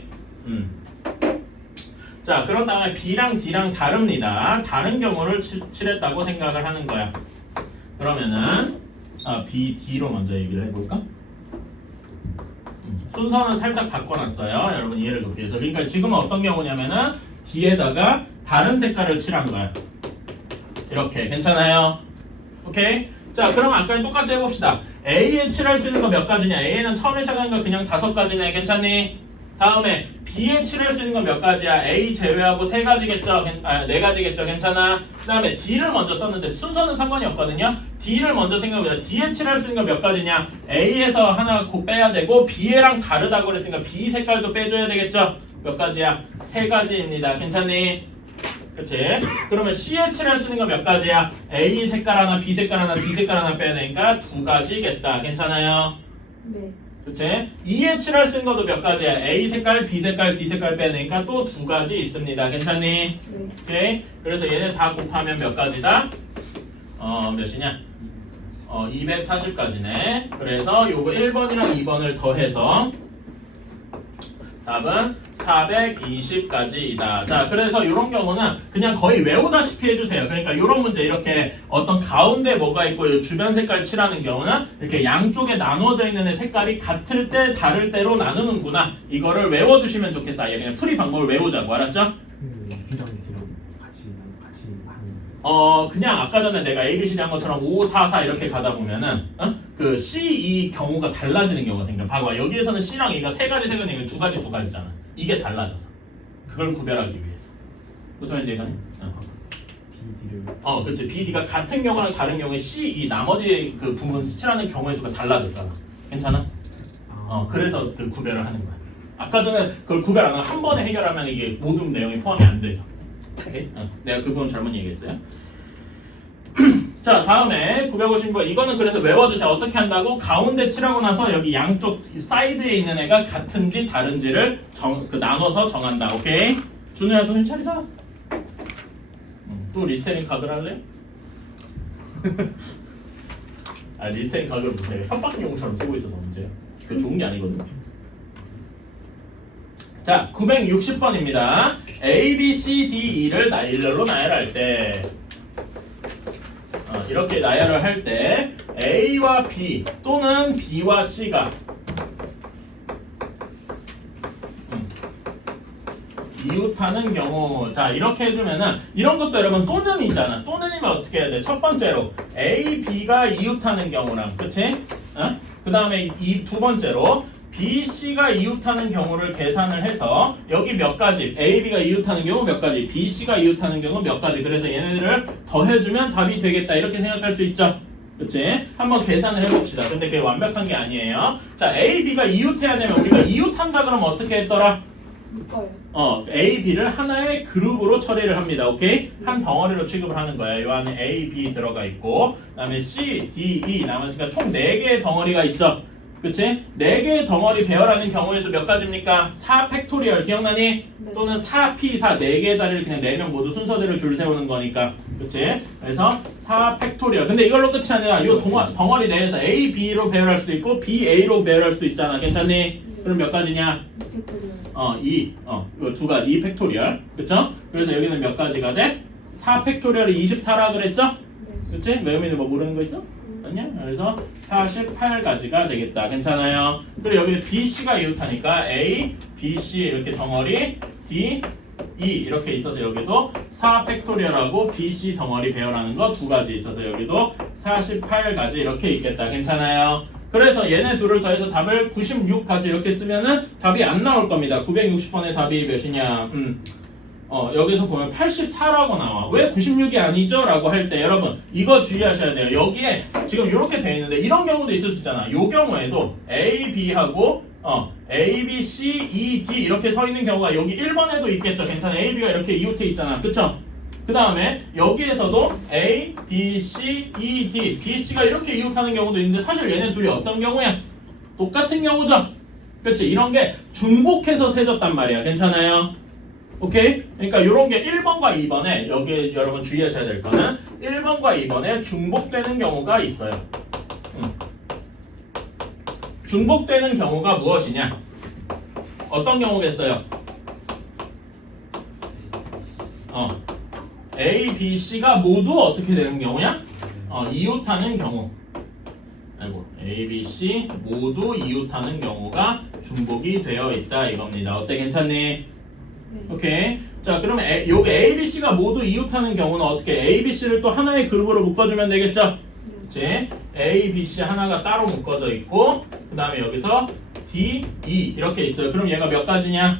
자, 그런 다음에 B랑 D랑 다릅니다. 다른 경우를 칠했다고 생각을 하는 거야. 그러면은 B, D로 먼저 얘기를 해볼까? 순서는 살짝 바꿔놨어요. 여러분 이해를 돕기 위해서. 그러니까 지금은 어떤 경우냐면은 D에다가 다른 색깔을 칠한 거야. 이렇게. 괜찮아요? 오케이? 자, 그럼 아까랑 똑같이 해봅시다. A에 칠할 수 있는 거 몇 가지냐? A는 처음에 시작하는 거 그냥 5가지네. 괜찮니? 다음에 B에 칠할 수 있는 건 몇 가지야? A 제외하고 3가지겠죠? 4가지겠죠? 괜찮아? 그 다음에 D를 먼저 썼는데 순서는 상관이 없거든요? D를 먼저 생각해보자. D에 칠할 수 있는 건 몇 가지냐? A에서 하나 곧 빼야 되고 B랑 다르다고 그랬으니까 B 색깔도 빼줘야 되겠죠? 몇 가지야? 3가지입니다. 괜찮니? 그치? 그러면 C에 칠할 수 있는 건 몇 가지야? A 색깔 하나, B 색깔 하나, D 색깔 하나 빼야 되니까 2가지겠다. 괜찮아요? 네. 그치? E에 칠할 수 있는 것도 몇 가지야? A 색깔, B 색깔, D 색깔 빼내니까 또 2가지 있습니다. 괜찮니? 네. 오케이? 그래서 얘네 다 곱하면 몇 가지다? 몇이냐? 240가지네. 그래서 요거 1번이랑 2번을 더해서 답은 420까지이다. 자, 그래서 이런 경우는 그냥 거의 외우다시피 해주세요. 그러니까 이런 문제 이렇게 어떤 가운데 뭐가 있고 주변 색깔 칠하는 경우는 이렇게 양쪽에 나눠져 있는 애 색깔이 같을 때 다를 때로 나누는구나. 이거를 외워주시면 좋겠어요. 그냥 풀이 방법을 외우자고. 알았죠? 그냥 아까 전에 내가 ABCD 한 것처럼 5, 4, 4 이렇게 가다 보면은 그 C, E 경우가 달라지는 경우가 생겨. 봐봐. 여기에서는 C랑 E가 3가지 생겼는데 2가지잖아. 이게 달라져서. 그걸 구별하기 위해서. 무슨 말인지 이해가니? BD를. 그치. BD가 같은 경우랑 다른 경우에 C, E 나머지 그 부분 칠하는 경우의 수가 달라졌잖아. 괜찮아? 그래서 그 구별을 하는 거야. 아까 전에 그걸 구별 안 하고 한 번에 해결하면 이게 모든 내용이 포함이 안 돼서. 오케이? 내가 그 부분 잘못 얘기했어요. 자, 다음에 950번. 이거는 그래서 외워주세요. 어떻게 한다고? 가운데 칠하고 나서 여기 양쪽 사이드에 있는 애가 같은지 다른지를 나눠서 정한다. 오케이? 준우야, 정신 차리자. 또 리스테린 각을 할래? 리스테린 각을 무슨 협박용처럼 쓰고 있어서 문제야. 그거 좋은 게 아니거든요. 자, 960번입니다. A, B, C, D, E를 일렬로 나열할 때 이렇게 나열을 할 때 A와 B 또는 B와 C가 이웃하는 경우. 자, 이렇게 해주면은 이런 것도 여러분 또는 있잖아. 또는이면 어떻게 해야 돼? 첫 번째로 A, B가 이웃하는 경우랑, 그치? 그 다음에 이 두 번째로 B, C가 이웃하는 경우를 계산을 해서 여기 몇 가지, A, B가 이웃하는 경우 몇 가지, B, C가 이웃하는 경우 몇 가지. 그래서 얘네들을 더해주면 답이 되겠다. 이렇게 생각할 수 있죠. 그치? 한번 계산을 해봅시다. 근데 그게 완벽한 게 아니에요. 자, A, B가 이웃해야 되면 우리가 이웃한다 그러면 어떻게 했더라? 묶어요. A, B를 하나의 그룹으로 처리를 합니다. 오케이? 한 덩어리로 취급을 하는 거예요. 이 안에 A, B 들어가 있고 그 다음에 C, D, E 남았으니까 총 4개의 덩어리가 있죠. 그치? 4개의 덩어리 배열하는 경우의 수 몇 가지입니까? 4 팩토리얼 기억나니? 네. 또는 4P4 4개의 자리를 그냥 4명 모두 순서대로 줄 세우는 거니까. 그치? 그래서 4 팩토리얼. 근데 이걸로 끝이 아니라 이 덩어리 내에서 A, B로 배열할 수도 있고 B, A로 배열할 수도 있잖아. 괜찮니? 그럼 몇 가지냐? 2팩토리얼. 이거 2가지 2 팩토리얼. 그쵸? 그래서 여기는 몇 가지가 돼? 4 팩토리얼이 24라 그랬죠? 네. 그치? 매우미는 뭐 모르는 거 있어? 아니야? 그래서 48가지가 되겠다. 괜찮아요? 그리고 여기 B, C가 이웃하니까 A, B, C 이렇게 덩어리 D, E 이렇게 있어서 여기도 4 팩토리얼하고 B, C 덩어리 배열하는 거 2가지 있어서 여기도 48가지 이렇게 있겠다. 괜찮아요? 그래서 얘네 둘을 더해서 답을 96까지 이렇게 쓰면은 답이 안 나올 겁니다. 960번의 답이 몇이냐? 여기서 보면 84라고 나와. 왜 96이 아니죠? 라고 할 때 여러분 이거 주의하셔야 돼요. 여기에 지금 이렇게 돼 있는데 이런 경우도 있을 수 있잖아. 이 경우에도 A, B하고 A, B, C, E, D 이렇게 서 있는 경우가 여기 1번에도 있겠죠. 괜찮아. A, B가 이렇게 이웃해 있잖아. 그쵸? 그 다음에 여기에서도 A, B, C, E, D, B, C가 이렇게 이웃하는 경우도 있는데 사실 얘네 둘이 어떤 경우야? 똑같은 경우죠. 그치? 이런 게 중복해서 세졌단 말이야. 괜찮아요? 오케이? 그러니까 이런 게 1번과 2번에 여기 여러분 주의하셔야 될 거는 1번과 2번에 중복되는 경우가 있어요. 중복되는 경우가 무엇이냐? 어떤 경우겠어요? A, B, C가 모두 어떻게 되는 경우야? 이웃하는 경우. 아이고, A, B, C 모두 이웃하는 경우가 중복이 되어 있다 이겁니다. 어때? 괜찮니? 네. 오케이. 자, 그러면 여기 A, B, C가 모두 이웃하는 경우는 어떻게? A, B, C를 또 하나의 그룹으로 묶어주면 되겠죠? 그치? A, B, C 하나가 따로 묶어져 있고 그 다음에 여기서 D, E 이렇게 있어요. 그럼 얘가 몇 가지냐?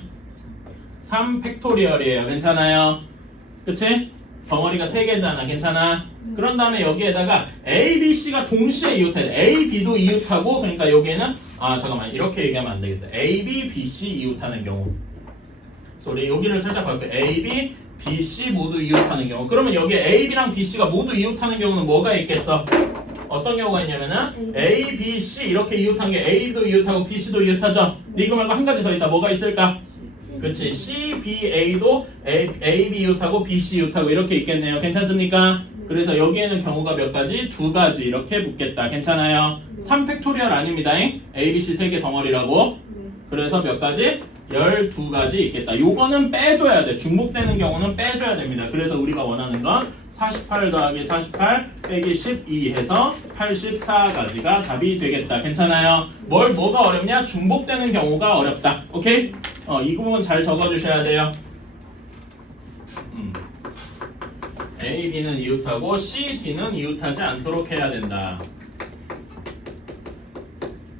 3팩토리얼이에요. 괜찮아요? 그치? 덩어리가 3개잖아. 괜찮아? 그런 다음에 여기에다가 A, B, C가 동시에 이웃해. A, B도 이웃하고 그러니까 여기에는 잠깐만 이렇게 얘기하면 안 되겠다. A, B, B, C 이웃하는 경우. 그래서 우리 여기를 살짝 볼게요. A, B, B, C 모두 이웃하는 경우. 그러면 여기 A, B랑 B, C가 모두 이웃하는 경우는 뭐가 있겠어? 어떤 경우가 있냐면은 A, B, C 이렇게 이웃한 게 A도 이웃하고 B, C도 이웃하죠? 근데 이거 말고 한 가지 더 있다. 뭐가 있을까? 그치. C, B, A도 A, B 이웃하고 B, C 이웃하고 이렇게 있겠네요. 괜찮습니까? 그래서 여기에는 경우가 몇 가지? 2가지 이렇게 붙겠다. 괜찮아요? 3팩토리얼 아닙니다. A, B, C 3개 덩어리라고. 그래서 몇 가지? 12가지 있겠다. 요거는 빼줘야 돼. 중복되는 경우는 빼줘야 됩니다. 그래서 우리가 원하는 건 48 더하기 48 빼기 12 해서 84가지가 답이 되겠다. 괜찮아요? 뭐가 어렵냐? 중복되는 경우가 어렵다. 오케이? 이 부분 잘 적어주셔야 돼요. A, B는 이웃하고 C, D는 이웃하지 않도록 해야 된다.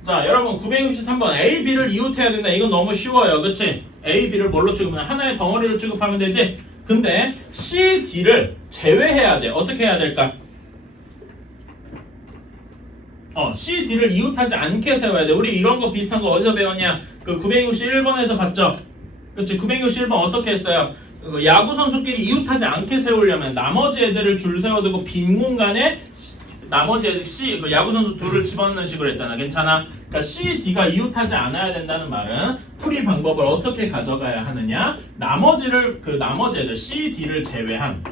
자, 여러분 963번 A, B를 이웃해야 된다. 이건 너무 쉬워요. 그치? A, B를 뭘로 취급하면 하나의 덩어리를 취급하면 되지? 근데 C, D를 제외해야 돼. 어떻게 해야 될까? C, D를 이웃하지 않게 세워야 돼. 우리 이런 거 비슷한 거 어디서 배웠냐? 그 961번에서 봤죠? 그치? 961번 어떻게 했어요? 야구 선수끼리 이웃하지 않게 세우려면 나머지 애들을 줄 세워두고 빈 공간에 나머지 애들 C, 그 야구 선수 둘을 집어넣는 식으로 했잖아. 괜찮아? 그러니까 C, D가 이웃하지 않아야 된다는 말은 풀이 방법을 어떻게 가져가야 하느냐? 나머지 애들 C, D를 제외한,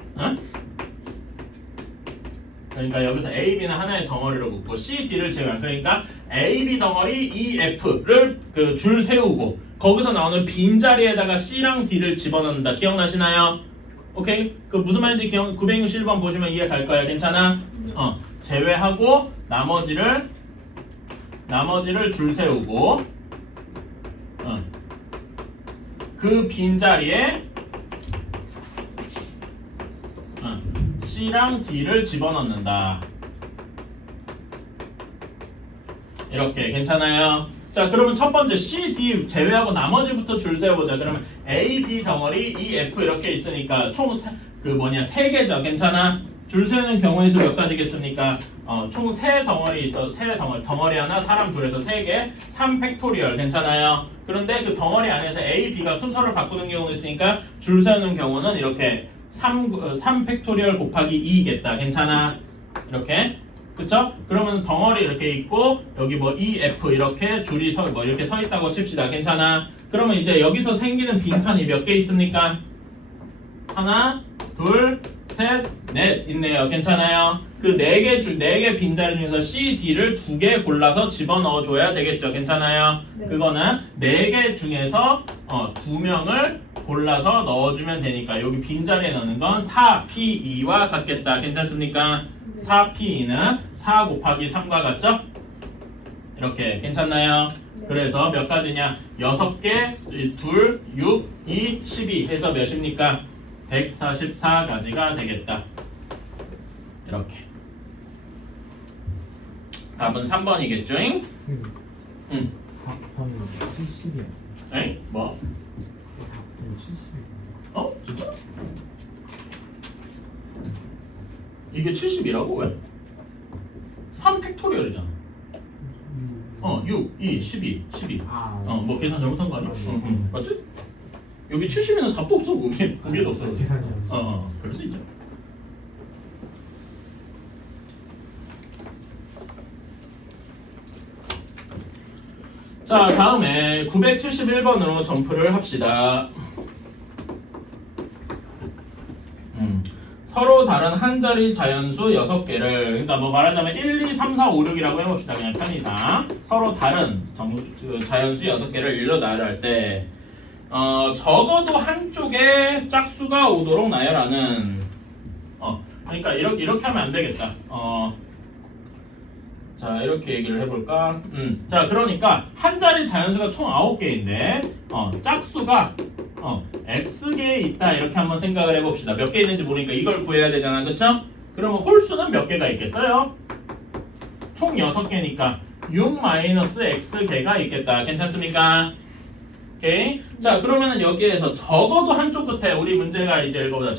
그러니까 여기서 A, B는 하나의 덩어리로 묶고 C, D를 제외한, 그러니까 A, B 덩어리 E, F를 그 줄 세우고 거기서 나오는 빈 자리에다가 C랑 D를 집어넣는다. 기억나시나요? 오케이? 그 무슨 말인지 961번 보시면 이해 갈 거야. 괜찮아? 제외하고 나머지를 줄 세우고 그 빈자리에 C랑 D를 집어넣는다. 이렇게 괜찮아요? 자, 그러면 첫 번째 C, D 제외하고 나머지부터 줄 세워보자. 그러면 A, B 덩어리, E, F 이렇게 있으니까 총 3개죠. 괜찮아? 줄 세우는 경우의 수 몇 가지겠습니까? 총 3덩어리 있어. 덩어리 하나, 사람 둘에서 3개, 3팩토리얼. 괜찮아요? 그런데 그 덩어리 안에서 A, B가 순서를 바꾸는 경우도 있으니까 줄 세우는 경우는 이렇게 3팩토리얼 곱하기 2겠다. 괜찮아? 이렇게. 그쵸? 그러면 덩어리 이렇게 있고 여기 뭐 E, F 이렇게 줄이 이렇게 서 있다고 칩시다. 괜찮아? 그러면 이제 여기서 생기는 빈칸이 몇 개 있습니까? 하나, 둘, 셋, 넷 있네요. 괜찮아요? 그 4개 빈자리 중에서 C, D를 2개 골라서 집어넣어 줘야 되겠죠. 괜찮아요? 네. 그거는 4개 중에서 2명을 골라서 넣어주면 되니까 여기 빈자리에 넣는 건 4P2와 같겠다. 괜찮습니까? 4P2는 4 곱하기 3과 같죠? 이렇게 괜찮나요? 네. 그래서 몇 가지냐? 6개, 2, 6, 2, 12 해서 몇입니까? 144가지가 되겠다. 이렇게. 답은 3번이겠죠? 응. 답은 70이야. 에이? 뭐? 답은 70이야. 진짜? 이게 70이라고? 왜? 3팩토리얼이잖아. 6, 2, 12, 12. 뭐 계산 잘못한 거 아니야? 맞지? 여기 70이면 답도 없어. 거기에도 없어. 계산이 그럴 수 있죠. 자, 다음에 971번으로 점프를 합시다. 서로 다른 한 자리 자연수 6개를 그러니까 뭐 말하자면 1, 2, 3, 4, 5, 6이라고 해봅시다. 그냥 편의상 서로 다른 자연수 6개를 일러 나열할 때 적어도 한쪽에 짝수가 오도록 나열하는 그러니까 이렇게 하면 안 되겠다. 자 이렇게 얘기를 해볼까? 자 그러니까 한 자리 자연수가 총 9개인데 짝수가 x개에 있다 이렇게 한번 생각을 해봅시다. 몇 개 있는지 모르니까 이걸 구해야 되잖아, 그쵸? 그러면 홀수는 몇 개가 있겠어요? 총 6개니까 6-x개가 있겠다. 괜찮습니까? 오케이. 자 그러면은 여기에서 적어도 한쪽 끝에 우리 문제가 이제 읽어보자.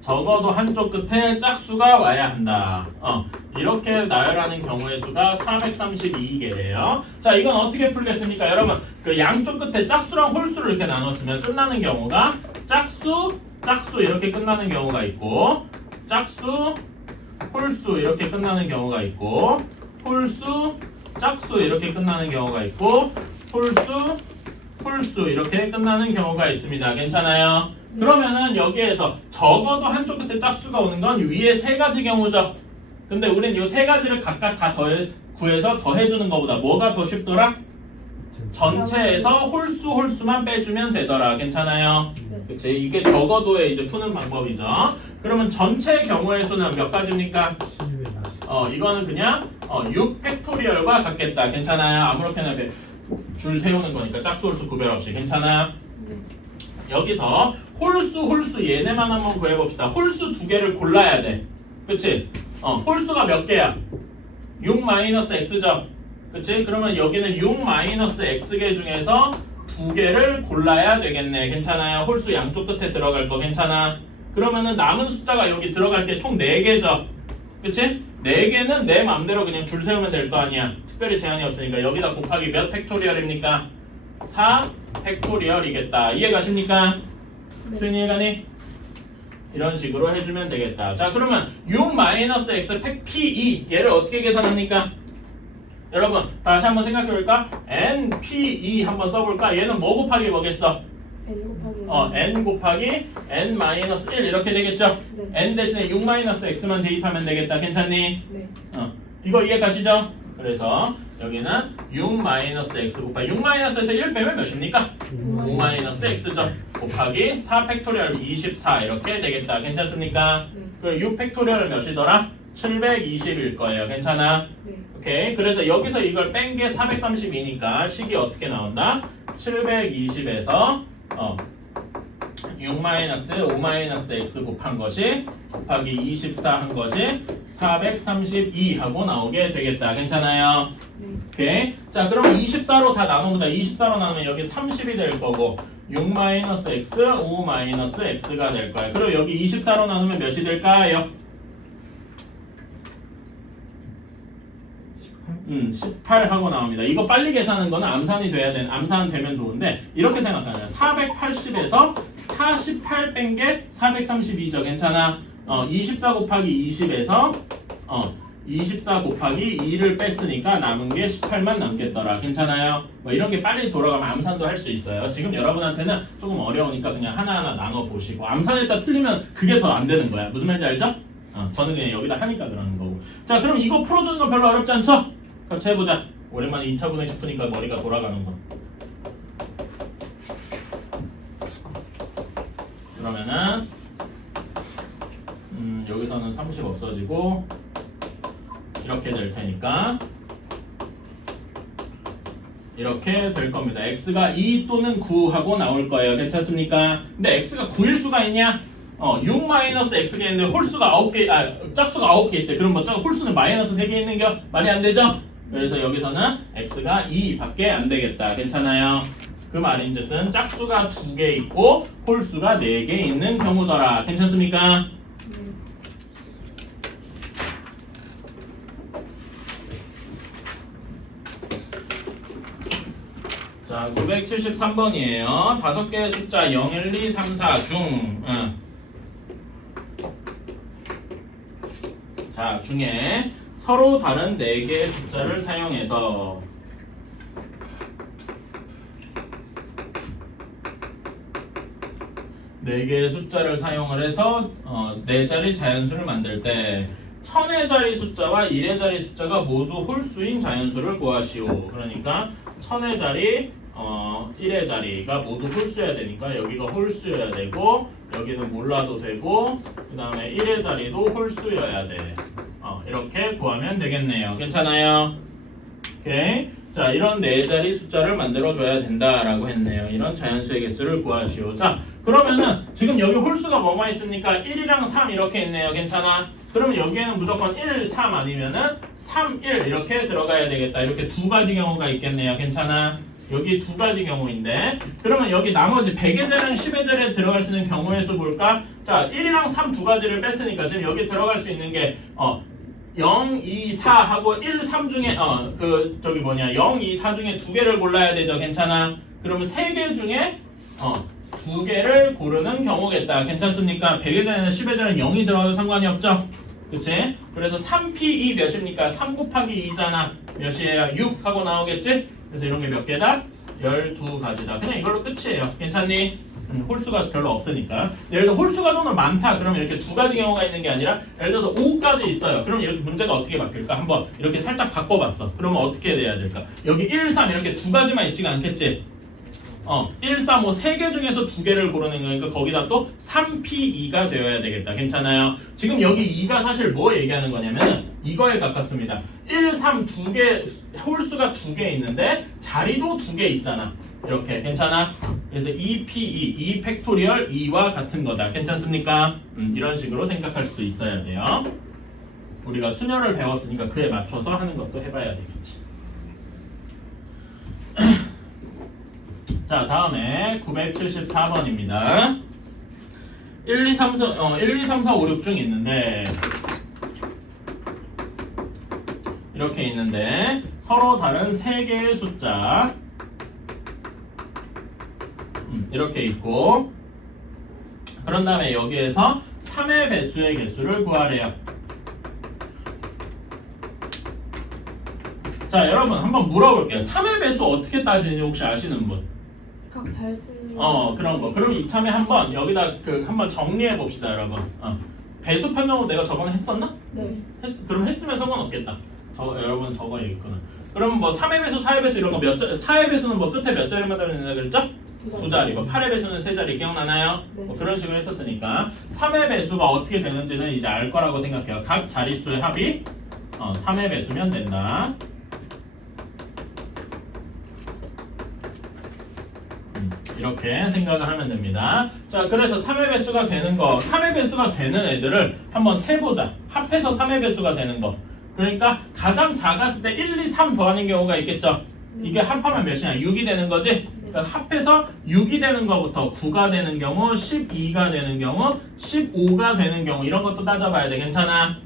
적어도 한쪽 끝에 짝수가 와야 한다. 이렇게 나열하는 경우의 수가 432개래요. 자, 이건 어떻게 풀겠습니까? 여러분, 그 양쪽 끝에 짝수랑 홀수를 이렇게 나눴으면 끝나는 경우가 짝수 이렇게 끝나는 경우가 있고, 짝수, 홀수 이렇게 끝나는 경우가 있고, 홀수, 짝수 이렇게 끝나는 경우가 있고, 홀수 이렇게 끝나는 경우가 있습니다. 괜찮아요? 그러면은 여기에서 적어도 한쪽 끝에 짝수가 오는 건 위에 3가지 경우죠. 근데 우린 이 3가지를 각각 다 구해서 더해주는 것보다 뭐가 더 쉽더라? 전체에서 홀수만 빼주면 되더라. 괜찮아요? 네. 그치? 이게 적어도의 이제 푸는 방법이죠. 그러면 전체 경우의 수는 몇 가지입니까? 11에 이거는 그냥 6 팩토리얼과 같겠다. 괜찮아요? 아무렇게나 줄 세우는 거니까 짝수 홀수 구별 없이. 괜찮아? 네. 여기서 홀수 얘네만 한번 구해봅시다. 홀수 2개를 골라야 돼. 그치? 홀수가 몇 개야? 6-x죠. 그치? 그러면 여기는 6-x개 중에서 2개를 골라야 되겠네. 괜찮아요? 홀수 양쪽 끝에 들어갈 거 괜찮아? 그러면은 남은 숫자가 여기 들어갈 게 총 4개죠. 그치? 4개는 내 맘대로 그냥 줄 세우면 될 거 아니야. 특별히 제한이 없으니까 여기다 곱하기 몇 팩토리얼입니까? 4 팩토리얼이겠다. 이해가십니까? 네. 수인이 이해가니? 이런 식으로 해주면 되겠다. 자 그러면 6-x p2 얘를 어떻게 계산합니까? 여러분 다시 한번 생각해볼까? np2 한번 써볼까? 얘는 뭐 곱하기 뭐겠어? n 곱하기 n-1 이렇게 되겠죠? 네. n 대신에 6-x만 대입하면 되겠다. 괜찮니? 네. 이거 이해 가시죠? 그래서 여기는 6-x 곱하기 6-에서 1 빼면 몇입니까? 5-x죠. 곱하기 4 팩토리얼 24 이렇게 되겠다. 괜찮습니까? 네. 그럼 6 팩토리얼은 몇이더라? 720일 거예요. 괜찮아? 네. 오케이. 그래서 여기서 이걸 뺀 게 432니까 식이 어떻게 나온다? 720에서 6-5-x 곱한 것이 곱하기 24 한 것이 432 하고 나오게 되겠다. 괜찮아요? 네. 오케이. 자, 그럼 24로 다 나눠보자. 24로 나누면 여기 30이 될 거고 6-x, 5-x가 될 거야. 그리고 여기 24로 나누면 몇이 될까요? 18 하고 나옵니다. 이거 빨리 계산하는 거는 암산이 돼야 되는 암산 되면 좋은데 이렇게 생각하면 480에서 48 뺀 게 432죠. 괜찮아? 24 곱하기 20에서 24 곱하기 2를 뺐으니까 남은 게 18만 남겠더라. 괜찮아요? 뭐 이런 게 빨리 돌아가면 암산도 할 수 있어요. 지금 여러분한테는 조금 어려우니까 그냥 하나하나 나눠 보시고 암산했다 틀리면 그게 더 안 되는 거야. 무슨 말인지 알죠? 저는 그냥 여기다 하니까 그러는 거고. 자, 그럼 이거 풀어주는 거 별로 어렵지 않죠? 같이 해보자. 오랜만에 2차 분해 싶으니까 머리가 돌아가는 거. 그러면은 여기서는 30 없어지고 이렇게 될 테니까 이렇게 될 겁니다. x가 2 또는 9 하고 나올 거예요. 괜찮습니까? 근데 x가 9일 수가 있냐? 6-x가 있는데 홀수가 9개, 짝수가 9개 있대. 그럼 뭐 홀수는 마이너스 3개 있는 게 말이 안 되죠? 그래서 여기서는 x가 2밖에 안 되겠다. 괜찮아요? 그 말인즉슨 짝수가 2개 있고 홀수가 4개 있는 경우더라. 괜찮습니까? 네. 자, 973번이에요. 5개의 숫자 0, 1, 2, 3, 4 중. 자, 중에 서로 다른 4개의 숫자를 사용해서 4개의 숫자를 사용을 해서 4자리 자연수를 만들 때 1000의 자리 숫자와 1의 자리 숫자가 모두 홀수인 자연수를 구하시오. 그러니까 1000의 자리 1의 자리가 모두 홀수여야 되니까 여기가 홀수여야 되고 여기는 몰라도 되고 그 다음에 1의 자리도 홀수여야 돼. 이렇게 구하면 되겠네요. 괜찮아요? 오케이. 자, 이런 4자리 숫자를 만들어줘야 된다라고 했네요. 이런 자연수의 개수를 구하시오. 자, 그러면은 지금 여기 홀수가 뭐가 있습니까? 1이랑 3 이렇게 있네요. 괜찮아? 그러면 여기에는 무조건 1, 3 아니면은 3, 1 이렇게 들어가야 되겠다. 이렇게 두 가지 경우가 있겠네요. 괜찮아? 여기 두 가지 경우인데 그러면 여기 나머지 100의 자리랑 10의 자리에 들어갈 수 있는 경우의 수 볼까? 자, 1이랑 3 두 가지를 뺐으니까 지금 여기 들어갈 수 있는 게 0, 2, 4 하고 1, 3 중에 0, 2, 4 중에 두 개를 골라야 되죠. 괜찮아? 그러면 세 개 중에 두 개를 고르는 경우겠다. 괜찮습니까? 100의 자리나 10의 자리는 0이 들어가도 상관이 없죠? 그치? 그래서 3P2 몇입니까? 3 곱하기 2잖아. 몇이에요? 6 하고 나오겠지? 그래서 이런 게 몇 개다? 12가지다. 그냥 이걸로 끝이에요. 괜찮니? 홀수가 별로 없으니까. 예를 들어 홀수가 너무 많다. 그러면 이렇게 두 가지 경우가 있는 게 아니라 예를 들어서 5까지 있어요. 그럼 이렇게 문제가 어떻게 바뀔까? 한번 이렇게 살짝 바꿔봤어. 그러면 어떻게 돼야 될까? 여기 1, 3 이렇게 두 가지만 있지가 않겠지? 1, 3, 5 세 개 중에서 두 개를 고르는 거니까 거기다 또 3P2가 되어야 되겠다. 괜찮아요? 지금 여기 2가 사실 뭐 얘기하는 거냐면 이거에 가깝습니다. 1, 3 두 개, 홀수가 두 개 있는데 자리도 두 개 있잖아. 이렇게 괜찮아? 그래서 2P2, 2 팩토리얼 2와 같은 거다. 괜찮습니까? 이런 식으로 생각할 수도 있어야 돼요. 우리가 수녀를 배웠으니까 그에 맞춰서 하는 것도 해봐야 되겠지. 자, 다음에 974번입니다. 1, 2, 3, 4, 5, 6 중 있는데 이렇게 있는데 서로 다른 3개의 숫자 이렇게 있고 그런 다음에 여기에서 3의 배수의 개수를 구하래요. 자, 여러분 한번 물어볼게요. 3의 배수 어떻게 따지는지 혹시 아시는 분? 각 달수. 그런 거. 그럼 이참에 한번 여기다 한번 정리해 봅시다, 여러분. 배수 판정은 내가 저번에 했었나? 네. 그럼 했으면 상관없겠다. 여러분 저거 얘기했구나. 그럼 뭐 3의 배수, 4의 배수 이런 거 4의 배수는 뭐 끝에 몇 자리만 들어있는다 그랬죠? 두 자리. 뭐 8의 배수는 세 자리 기억나나요? 네. 뭐 그런 식으로 했었으니까 3의 배수가 어떻게 되는지는 이제 알 거라고 생각해요. 각 자릿수의 합이 3의 배수면 된다. 이렇게 생각을 하면 됩니다. 자, 그래서 3의 배수가 되는 거, 3의 배수가 되는 애들을 한번 세보자. 합해서 3의 배수가 되는 거. 그러니까 가장 작았을 때 1, 2, 3 더하는 경우가 있겠죠. 이게 합하면 몇이냐? 6이 되는 거지? 그러니까 합해서 6이 되는 거부터 9가 되는 경우, 12가 되는 경우, 15가 되는 경우 이런 것도 따져봐야 돼. 괜찮아?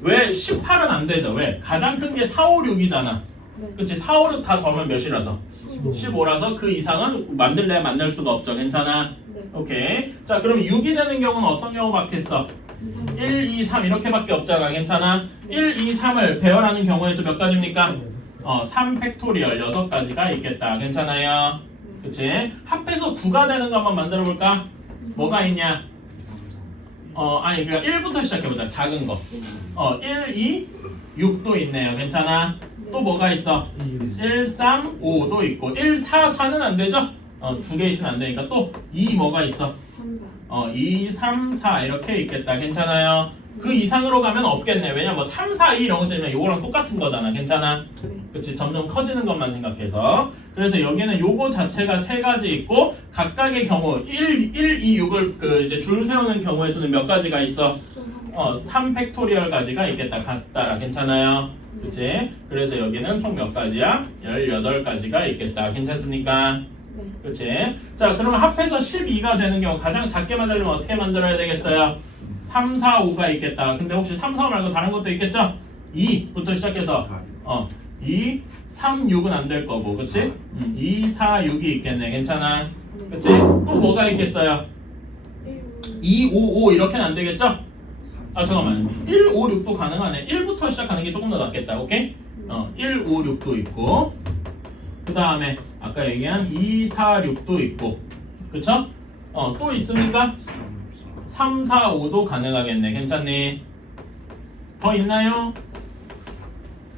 왜 18은 안 되죠? 왜? 가장 큰 게 4, 5, 6이잖아. 그치? 4, 5, 6 다 더하면 몇이라서? 15라서 그 이상은 만들 수가 없죠. 괜찮아? 네. 오케이. 자, 그럼 6이 되는 경우는 어떤 경우밖에 있어? 1, 2, 3 이렇게밖에 없잖아. 괜찮아? 1, 2, 3을 배열하는 경우의 수 몇 가지입니까? 3 팩토리얼 6가지가 있겠다. 괜찮아요? 그치? 합해서 9가 되는 거 한번 만들어 볼까? 뭐가 있냐? 아니 그러니까 1부터 시작해보자. 작은 거. 1, 2, 6도 있네요. 괜찮아? 또 뭐가 있어? 1, 3, 5도 있고 1, 4, 4는 안 되죠? 두 개 있으면 안 되니까 또 2 뭐가 있어? 3, 4. 2, 3, 4 이렇게 있겠다. 괜찮아요? 그 이상으로 가면 없겠네. 왜냐면 뭐 3, 4, 2 이런 것 때문에 이거랑 똑같은 거잖아. 괜찮아? 네. 그치? 점점 커지는 것만 생각해서. 그래서 여기는 요거 자체가 세 가지 있고 각각의 경우 1, 2, 6을 이제 줄 세우는 경우의 수는 몇 가지가 있어? 3 팩토리얼 가지가 있겠다. 같다. 괜찮아요? 그치? 그래서 여기는 총 몇 가지야? 18가지가 있겠다. 괜찮습니까? 네. 그치? 자, 그러면 합해서 12가 되는 경우 가장 작게 만들려면 어떻게 만들어야 되겠어요? 3, 4, 5가 있겠다. 근데 혹시 3, 4 말고 다른 것도 있겠죠? 2부터 시작해서 2, 3, 6은 안 될 거고, 그치? 2, 4, 6이 있겠네. 괜찮아? 그치? 또 뭐가 있겠어요? 2, 5, 5 이렇게는 안 되겠죠? 잠깐만. 1, 5, 6도 가능하네. 1부터 시작하는 게 조금 더 낫겠다. 오케이? 1, 5, 6도 있고 그 다음에 아까 얘기한 2, 4, 6도 있고 그쵸? 또 있습니까? 3, 4, 5도 가능하겠네. 괜찮니? 더 있나요?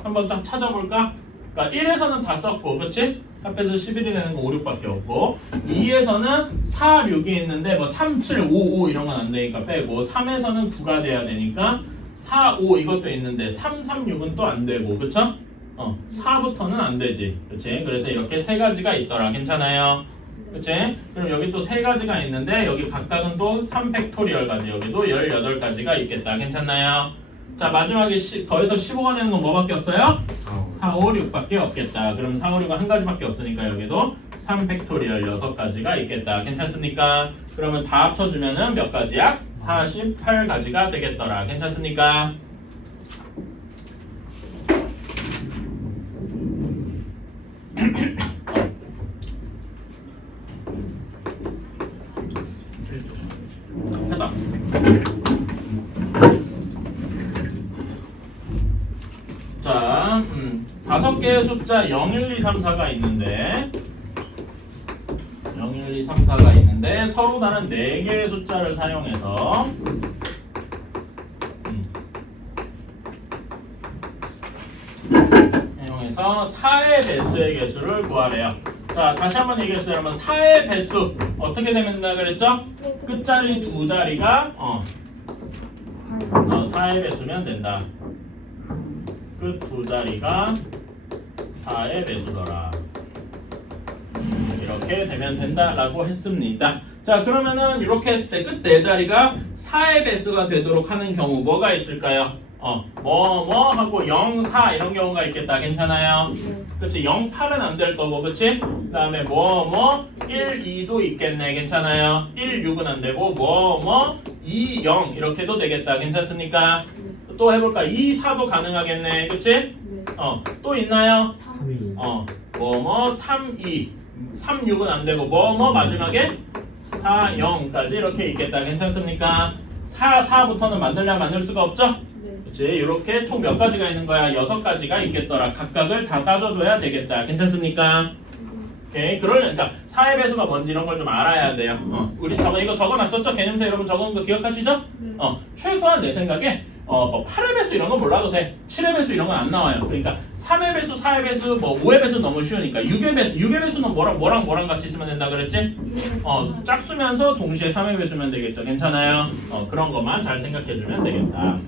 한번 쫙 찾아볼까? 그러니까 1에서는 다 썼고, 그치? 합해서 11이 되는 거 5, 6밖에 없고 2에서는 4, 6이 있는데 뭐 3, 7, 5, 5 이런 건 안 되니까 빼고 3에서는 9가 돼야 되니까 4, 5 이것도 있는데 3, 3, 6은 또 안 되고 그쵸? 4부터는 안 되지 그치? 그래서 이렇게 세 가지가 있더라 괜찮아요? 그치? 그럼 여기 또 세 가지가 있는데 여기 각각은 또 3팩토리얼까지 여기도 18가지가 있겠다 괜찮나요? 자 마지막에 더해서 15가 되는 건 뭐밖에 없어요? 4, 5, 6밖에 없겠다. 그럼 4, 5, 6은 한 가지밖에 없으니까 여기도 3팩토리얼 6가지가 있겠다. 괜찮습니까? 그러면 다 합쳐주면은 몇 가지야? 48가지가 되겠더라. 괜찮습니까? 했다. 자, 5개의 숫자 0, 1, 2, 3, 4가 있는데 0, 1, 2, 3, 4가 있는데 서로 다른 4개의 숫자를 사용해서 사용해서 4의 배수의 개수를 구하래요. 자, 다시 한번 얘기해주세요. 여러분 4의 배수 어떻게 되면 된다 그랬죠? 끝자리 두 자리가 4의 배수면 된다. 끝 두 자리가 4의 배수더라. 이렇게 되면 된다라고 했습니다. 자 그러면은 이렇게 했을 때 끝 네 자리가 4의 배수가 되도록 하는 경우 뭐가 있을까요? 뭐 하고 0, 4 이런 경우가 있겠다. 괜찮아요? 그치? 0, 8은 안 될 거고 그치? 그 다음에 1, 2도 있겠네. 괜찮아요? 1, 6은 안 되고 2, 0 이렇게도 되겠다. 괜찮습니까? 또 해볼까? 2, 4도 가능하겠네. 그치? 또 있나요? 3, 2 3, 6은 안 되고 마지막에 4, 0까지 이렇게 있겠다. 괜찮습니까? 4부터는 만들 수가 없죠? 그치? 이렇게 총 몇 가지가 있는 거야? 6가지가 있겠더라. 각각을 다 따져줘야 되겠다. 괜찮습니까? 오케이. 그러니까 4의 배수가 뭔지 이런 걸 좀 알아야 돼요. 우리 이거 적어놨었죠? 개념표 여러분 적은 거 기억하시죠? 최소한 내 생각에 8의 배수 이런 건 몰라도 돼. 7의 배수 이런 건 안 나와요. 그러니까 3의 배수, 4의 배수, 5의 배수 너무 쉬우니까 6의 배수는 뭐랑 같이 있으면 된다 그랬지? 짝수면서 동시에 3의 배수면 되겠죠. 괜찮아요? 그런 것만 잘 생각해주면 되겠다.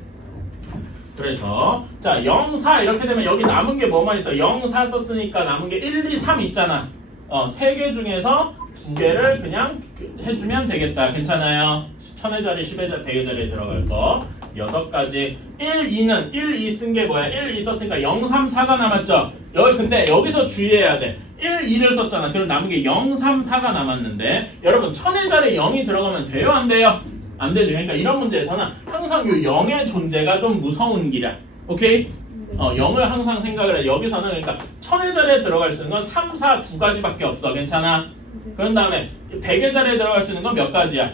그래서 자 0, 4 이렇게 되면 여기 남은 게 뭐만 있어? 0, 4 썼으니까 남은 게 1, 2, 3 있잖아. 3개 중에서 2개를 그냥 해주면 되겠다. 괜찮아요? 1000의 자리, 10의 자리, 100의 자리에 들어갈 거 6가지. 1, 2는 1, 2 쓴 게 뭐야? 1, 2 썼으니까 0, 3, 4가 남았죠? 근데 여기서 주의해야 돼. 1, 2를 썼잖아. 그럼 남은 게 0, 3, 4가 남았는데 여러분 1000의 자리에 0이 들어가면 돼요? 안 돼요? 안 되죠. 그러니까 이런 문제에서는 항상 이 0의 존재가 좀 무서운 길이야. 오케이? 0을 항상 생각을 해. 여기서는 그러니까 1000의 자리에 들어갈 수 있는 건 3, 4 두 가지밖에 없어. 괜찮아? 그런 다음에 100의 자리에 들어갈 수 있는 건 몇 가지야?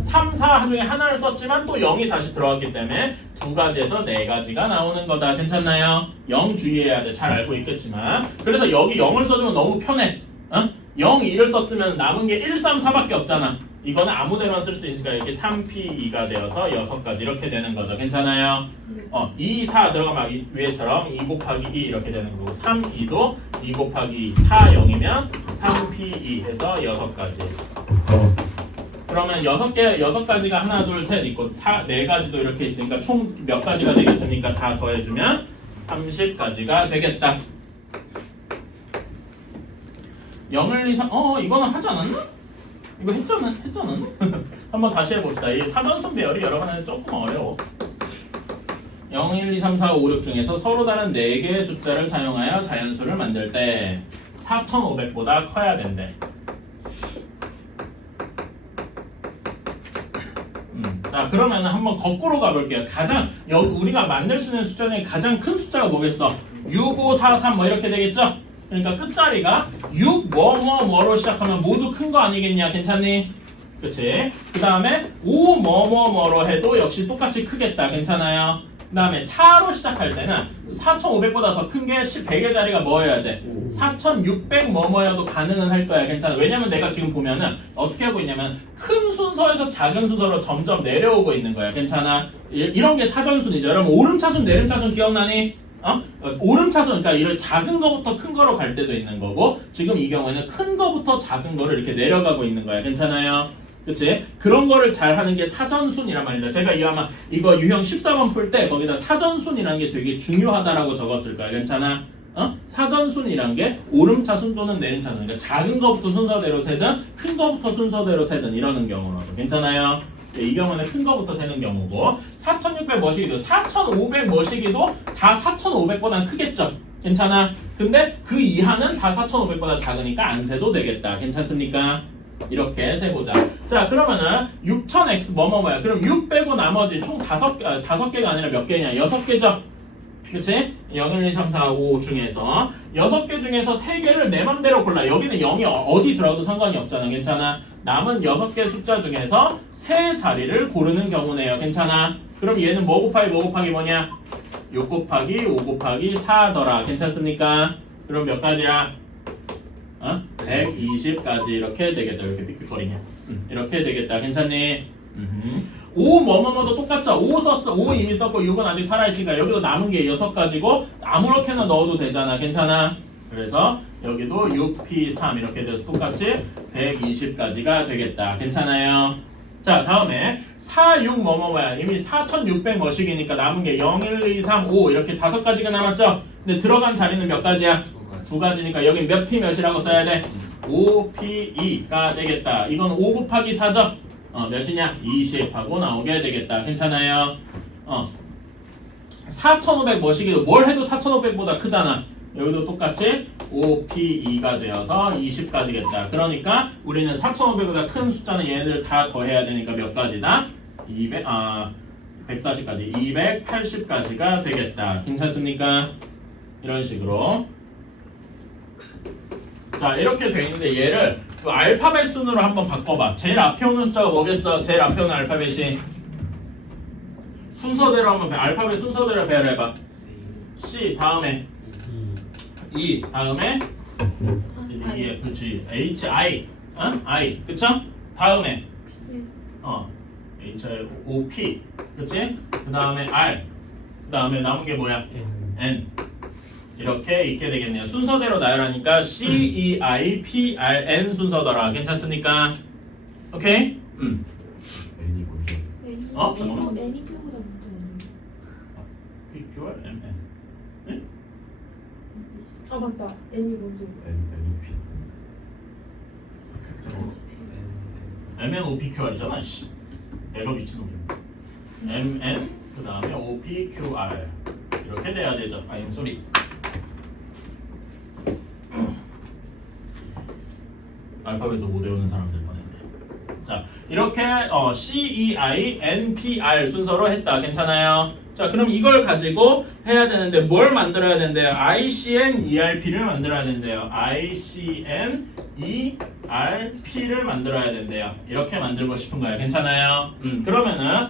3, 4 중에 하나를 썼지만 또 0이 다시 들어갔기 때문에 2가지에서 4가지가 나오는 거다. 괜찮나요? 0 주의해야 돼. 잘 알고 있겠지만. 그래서 여기 0을 써주면 너무 편해. 0, 2를 썼으면 남은 게 1, 3, 4밖에 없잖아. 이거는 아무데나 쓸 수 있으니까 이렇게 3P2가 되어서 6가지 이렇게 되는 거죠. 괜찮아요? 2, 4 들어가면 위에처럼 2 곱하기 2 이렇게 되는 거고 3, 2도 2 곱하기 4, 0이면 3P2 해서 6가지. 그러면 6가지가 하나, 둘, 셋 있고 4가지도 이렇게 있으니까 총 몇 가지가 되겠습니까? 다 더해주면 30가지가 되겠다. 0, 1, 2, 3 이거는 하지 않았나? 이거 했잖아. 한번 다시 해봅시다. 이 사전순 배열이 여러분한테 조금 어려워. 0, 1, 2, 3, 4, 5, 6 중에서 서로 다른 4개의 숫자를 사용하여 자연수를 만들 때 4500보다 커야 된대. 자 그러면 한번 거꾸로 가볼게요. 우리가 만들 수 있는 숫자 중에 가장 큰 숫자가 뭐겠어? 6, 5, 4, 3 이렇게 되겠죠? 그러니까 끝자리가 6 뭐로 시작하면 모두 큰 거 아니겠냐? 괜찮니? 그치? 그 다음에 5 뭐로 해도 역시 똑같이 크겠다. 괜찮아요? 그 다음에 4로 시작할 때는 4,500보다 더 큰 게 100의 자리가 뭐여야 돼? 4,600 뭐뭐여도 가능은 할 거야. 괜찮아. 왜냐면 내가 지금 보면은 어떻게 하고 있냐면 큰 순서에서 작은 순서로 점점 내려오고 있는 거야. 괜찮아. 이런 게 사전순이죠. 여러분 오름차순 내림차순 기억나니? 오름차순 그러니까 이런 작은 거부터 큰 거로 갈 때도 있는 거고 지금 이 경우에는 큰 거부터 작은 거를 이렇게 내려가고 있는 거야. 괜찮아요? 그치? 그런 거를 잘 하는 게 사전순이란 말이죠. 제가 아마 이거 유형 14번 풀 때 거기다 사전순이라는 게 되게 중요하다라고 적었을 거야. 괜찮아? 사전순이란 게 오름차순 또는 내림차순. 그러니까 작은 거부터 순서대로 세든 큰 거부터 순서대로 세든 이러는 경우라도. 괜찮아요? 이 경우는 큰 거부터 세는 경우고 4,600 머시기도 4,500 머시기도 다 4,500보다 크겠죠? 괜찮아? 근데 그 이하는 다 4,500보다 작으니까 안 세도 되겠다. 괜찮습니까? 이렇게 세보자. 자 그러면은 6,000x 뭐뭐뭐야. 그럼 6 빼고 나머지 총 5개가 아니라 몇 개냐? 6개죠? 그치? 0, 1, 2, 3, 4, 5 중에서 6개 중에서 3개를 내 맘대로 골라. 여기는 0이 어디 들어가도 상관이 없잖아. 괜찮아? 남은 6개 숫자 중에서 3자리를 고르는 경우네요. 괜찮아? 그럼 얘는 뭐 곱하기 뭐냐? 6 곱하기 5 곱하기 4더라. 괜찮습니까? 그럼 몇 가지야? 120까지 이렇게 되겠다. 이렇게 삐끗거리냐? 이렇게 되겠다. 괜찮니? 5 뭐뭐뭐도 똑같죠? 5 썼어. 5 이미 썼고 6은 아직 살아있으니까 여기도 남은 게 6가지고 아무렇게나 넣어도 되잖아. 괜찮아? 그래서 여기도 6p3 이렇게 돼서 똑같이 120까지가 되겠다. 괜찮아요? 자 다음에 4, 6 뭐뭐뭐야. 이미 4,600 머시기니까 남은 게 0, 1, 2, 3, 5 이렇게 5가지가 남았죠? 근데 들어간 자리는 몇 가지야? 2가지니까 여기 몇 p 몇이라고 써야 돼? 5p2가 되겠다. 이건 5 곱하기 4죠? 몇이냐? 20하고 나오게 되겠다. 괜찮아요? 4,500 머시기도 뭘 해도 4,500보다 크잖아. 여기도 똑같이 5p2가 되어서 20까지겠다. 그러니까 우리는 4,500보다 큰 숫자는 얘네들 다 더해야 되니까 몇 가지다? 140까지 280까지가 되겠다. 괜찮습니까? 이런 식으로 자 이렇게 돼 있는데 얘를 그 알파벳 순으로 한번 바꿔봐. 제일 앞에 오는 숫자가 뭐겠어? 제일 앞에 오는 알파벳이 순서대로 한번 알파벳 순서대로 배열해봐. C 다음에 E 다음에 E, F, G, H, I I 그쵸? 다음에 H, I, O, P 그치? 그 다음에 R 그 다음에 남은 게 뭐야? N 이렇게 있게 되겠네요. 순서대로 나열하니까 C, E, I, P, R, N 순서더라. 괜찮습니까? 오케이? N이 먼저. 잠깐만. N이 Q보다 먼저. P, Q, R, M, N. 네? 아 맞다. N이 먼저. N, P. M, N, O, P, Q, R이잖아. 씨. 내가 미친놈이야. M, N 그 다음에 O, P, Q, R 이렇게 돼야 되죠. 아니 소리. 알파벳도 못 외우는 사람들 뻔했네. 자 이렇게 C, E, I, N, P, R 순서로 했다. 괜찮아요? 자 그럼 이걸 가지고 해야 되는데 뭘 만들어야 된대요? I, C, N, E, R, P를 만들어야 된대요. I, C, N, E, R, P를 만들어야 된대요. 이렇게 만들고 싶은 거예요. 괜찮아요? 그러면은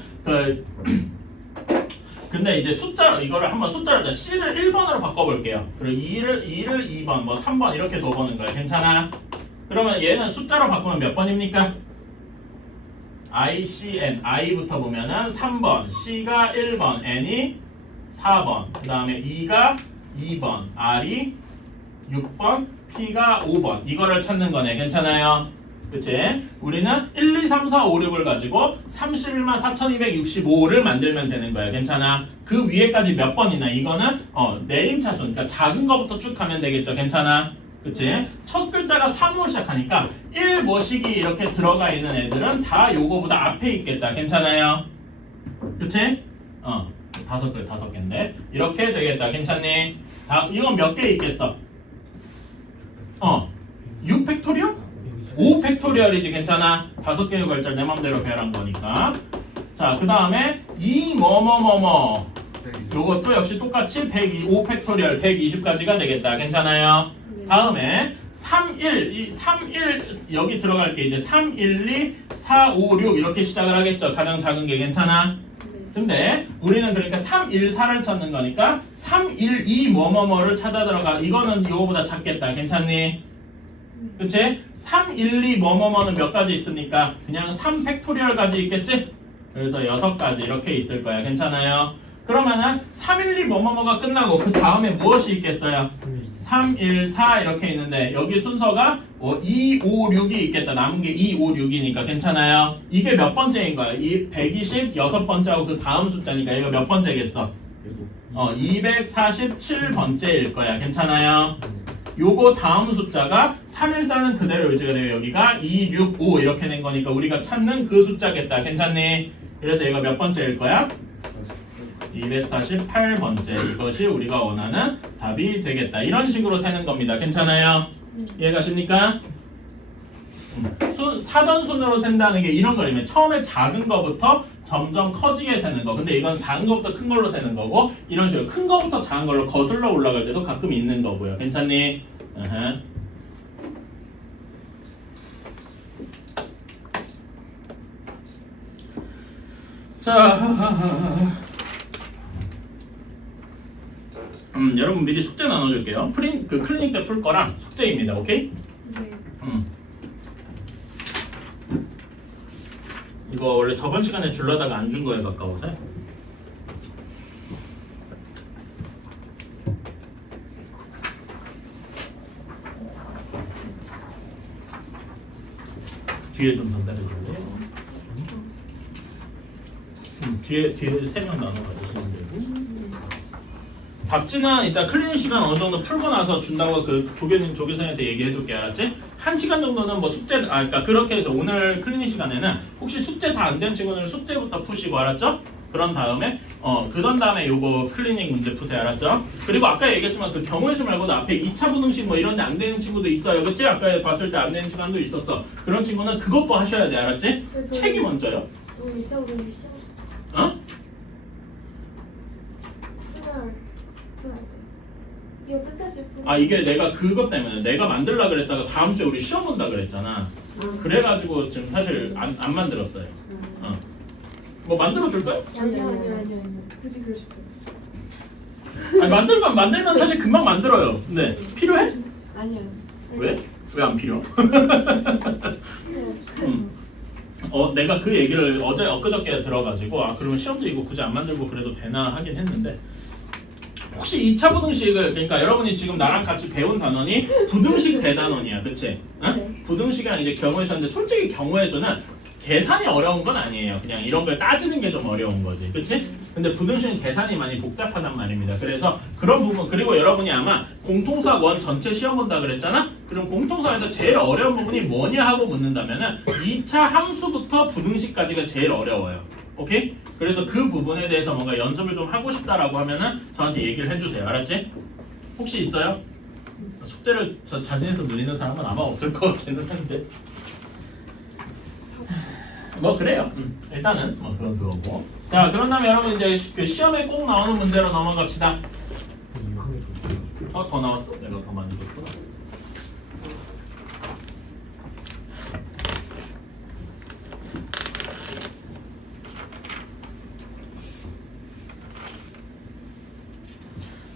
근데 이제 숫자로 이거를 한번 숫자로 C를 1번으로 바꿔볼게요. 그리고 2를 2번, 뭐 3번 이렇게 둬보는 거예요. 괜찮아? 그러면 얘는 숫자로 바꾸면 몇 번입니까? I, C, N, I부터 보면은 3번, C가 1번, N이 4번, 그 다음에 E가 2번, R이 6번, P가 5번 이거를 찾는 거네. 괜찮아요? 그치? 우리는 1, 2, 3, 4, 5, 6을 가지고 31만 4265를 만들면 되는 거야. 괜찮아? 그 위에까지 몇 번이나 이거는 내림차순 그러니까 작은 거부터 쭉 가면 되겠죠. 괜찮아? 그치? 첫 글자가 3으로 시작하니까 1 머시기 이렇게 들어가 있는 애들은 다 요거보다 앞에 있겠다. 괜찮아요? 그치? 5개인데 이렇게 되겠다. 괜찮니? 이건 몇 개 있겠어? 6 팩토리얼? 5 팩토리얼이지. 괜찮아? 5개의 글자를 내 맘대로 배열한 거니까. 자, 그 다음에 2 뭐뭐뭐뭐 요것도 역시 똑같이 5 팩토리얼 120까지가 되겠다. 괜찮아요? 다음에 3, 1 여기 들어갈 게 이제 3, 1, 2, 4, 5, 6 이렇게 시작을 하겠죠. 가장 작은 게. 괜찮아? 근데 우리는 그러니까 314를 찾는 거니까 312 뭐뭐뭐를 찾아 들어가. 이거는 이거보다 작겠다. 괜찮니? 그치? 312 뭐뭐뭐는 몇 가지 있습니까? 그냥 3 팩토리얼까지 있겠지? 그래서 6가지 이렇게 있을 거야. 괜찮아요? 그러면은 312 뭐뭐뭐가 끝나고 그 다음에 무엇이 있겠어요? 314 이렇게 있는데 여기 순서가 2, 5, 6이 있겠다. 남은 게 2, 5, 6이니까 괜찮아요? 이게 몇 번째인 거야? 이 126번째하고 그 다음 숫자니까 얘가 몇 번째겠어? 247번째일 거야. 괜찮아요? 요거 다음 숫자가 314는 그대로 유지가 돼요. 여기가 2, 6, 5 이렇게 된 거니까 우리가 찾는 그 숫자겠다. 괜찮니? 그래서 얘가 몇 번째일 거야? 248번째. 이것이 우리가 원하는 답이 되겠다. 이런 식으로 세는 겁니다. 괜찮아요? 이해가십니까? 사전순으로 센다는 게 이런 거라면 처음에 작은 거부터 점점 커지게 세는 거. 근데 이건 작은 거부터 큰 걸로 세는 거고 이런 식으로 큰 거부터 작은 걸로 거슬러 올라갈 때도 가끔 있는 거고요. 괜찮니? 자, 여러분 미리 숙제 나눠줄게요. 그 클리닉 때 풀 거랑 숙제입니다. 오케이? 네. 이거 원래 저번 시간에 줄라다가 안 준 거에 가까워서요. 뒤에 좀 전달해 줄래요? 뒤에 3명 나눠 가주시면 되고. 박진아 이따 클리닉 시간 어느 정도 풀고 나서 준다고 그 조교생한테 얘기해 줄게. 알았지? 1시간 정도는 뭐 숙제 그러니까 그렇게 해서 오늘 클리닉 시간에는 혹시 숙제 다 안 된 친구는 숙제부터 푸시고 알았죠? 그런 다음에 그런 다음에 요거 클리닉 문제 푸세요. 알았죠? 그리고 아까 얘기했지만 그 경우의 수 말고도 앞에 2차 부등식 뭐 이런 데 안 되는 친구도 있어요. 그치? 아까 봤을 때 안 되는 시간도 있었어. 그런 친구는 그것도 하셔야 돼. 알았지? 책이 먼저요. 이쪽으로 시험 어? 수열 풀어야 돼. 이거 끝까지 풀어. 아 이게 내가 그것 때문에 내가 만들라 그랬다가 다음 주에 우리 시험 본다 그랬잖아. 그래가지고 지금 사실 안 만들었어요. 뭐 만들어 줄까요? 아니요. 굳이 그러실 거예요. 아니 만들면 사실 금방 만들어요. 근데 필요해? 아니요. 왜? 왜 안 필요? 내가 그 얘기를 엊그저께 들어가지고 그러면 시험지 이거 굳이 안 만들고 그래도 되나 하긴 했는데 혹시 2차 부등식을 그러니까 여러분이 지금 나랑 같이 배운 단원이 부등식 대단원이야. 그치? 응? 네. 부등식이 이제 경우의 수인데 솔직히 경우의 수는 계산이 어려운 건 아니에요. 그냥 이런 걸 따지는 게 좀 어려운 거지. 그치? 근데 부등식은 계산이 많이 복잡하단 말입니다. 그래서 그런 부분 그리고 여러분이 아마 공통수학 1 전체 시험 본다 그랬잖아? 그럼 공통수학에서 제일 어려운 부분이 뭐냐 하고 묻는다면은 2차 함수부터 부등식까지가 제일 어려워요. 오케이? 그래서 그 부분에 대해서 뭔가 연습을 좀 하고 싶다라고 하면은 저한테 얘기를 해주세요. 알았지? 혹시 있어요? 숙제를 자진해서 누리는 사람은 아마 없을 것 같기는 한데 뭐 그래요. 일단은 뭐 그건 그거고. 자 그런 다음에 여러분 이제 그 시험에 꼭 나오는 문제로 넘어갑시다. 더 나왔어? 내가 더 많이 줬구나.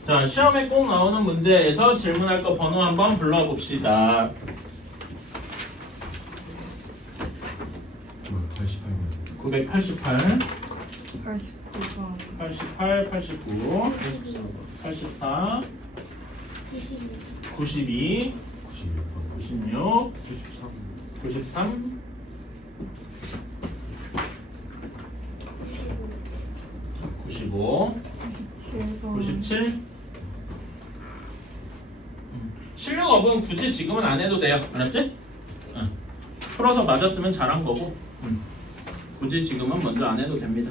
자 시험에 꼭 나오는 문제에서 질문할 거 번호 한번 불러봅시다. 988 88, 89 84 92 96 93 95 97 실력 업은 굳이 지금은 안 해도 돼요. 알았지? 풀어서 맞았으면 잘한 거고 굳이 지금은 먼저 안 해도 됩니다.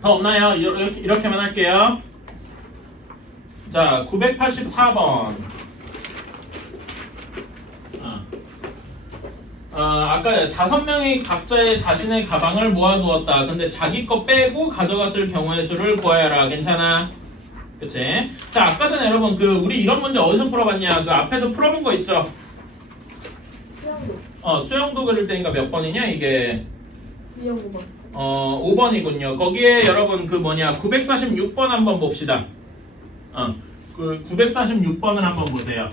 더 없나요? 이렇게만 할게요. 자, 984번. 아까 5명이 각자의 자신의 가방을 모아두었다. 근데 자기 거 빼고 가져갔을 경우의 수를 구하여라. 괜찮아? 그치? 자, 아까 전에 여러분 우리 이런 문제 어디서 풀어봤냐? 그 앞에서 풀어본 거 있죠? 수영도. 수영도 그릴 때니까 몇 번이냐 이게 B형 5번. 5번이군요. 거기에 여러분 그 뭐냐 946번 한번 봅시다. 그 946번을 한번 보세요.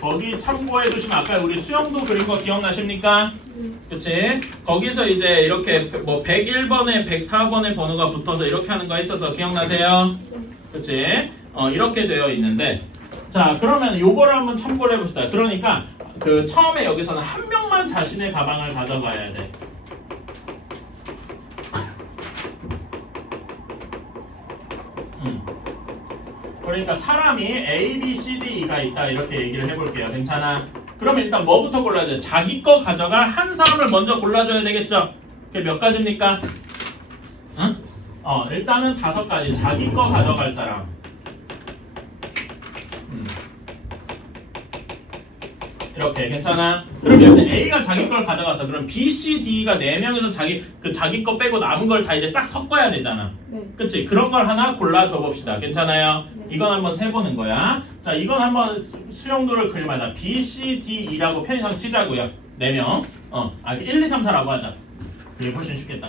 거기 참고해 주시면 아까 우리 수영도 그린 거 기억나십니까? 그치? 거기서 이제 이렇게 뭐 101번에 104번의 번호가 붙어서 이렇게 하는 거 있어서 기억나세요? 그치? 이렇게 되어 있는데 자 그러면 요거를 한번 참고를 해봅시다. 그러니까 그 처음에 여기서는 한 명만 자신의 가방을 가져가야 돼. 그러니까 사람이 A, B, C, D, E가 있다 이렇게 얘기를 해볼게요. 괜찮아? 그러면 일단 뭐부터 골라야 돼? 자기 거 가져갈 한 사람을 먼저 골라줘야 되겠죠? 그게 몇 가지입니까? 응? 일단은 5가지. 자기 거 가져갈 사람. 이렇게 괜찮아? 그럼 일단 A가 자기 걸 가져가서 그럼 B, C, D가 4명에서 자기 거 빼고 남은 걸 다 이제 싹 섞어야 되잖아. 네. 그치? 그런 걸 하나 골라줘 봅시다. 괜찮아요? 네. 이건 한번 세보는 거야. 자, 이건 한번 수용도를 그릴마다 B, C, D, E라고 편의상 치자고요. 4명. 1, 2, 3, 4라고 하자. 그게 훨씬 쉽겠다.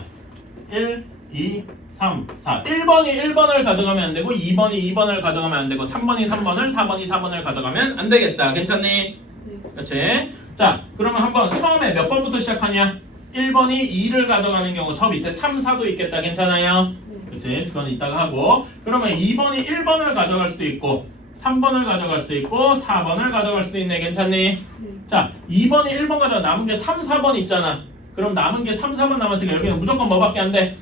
1, 2, 3, 4. 1번이 1번을 가져가면 안 되고 2번이 2번을 가져가면 안 되고 3번이 3번을 4번이 4번을 가져가면 안 되겠다. 괜찮니? 네. 그치? 자, 그러면 한번 처음에 몇 번부터 시작하냐? 1번이 2를 가져가는 경우 저 밑에 3, 4도 있겠다. 괜찮아요? 네. 그치? 그건 이따가 하고 그러면 2번이 1번을 가져갈 수도 있고 3번을 가져갈 수도 있고 4번을 가져갈 수도 있네. 괜찮니? 네. 자, 2번이 1번 가져가 남은 게 3, 4번 있잖아. 그럼 남은 게 3, 4번 남았으니까 여기는 무조건 뭐밖에 안 돼?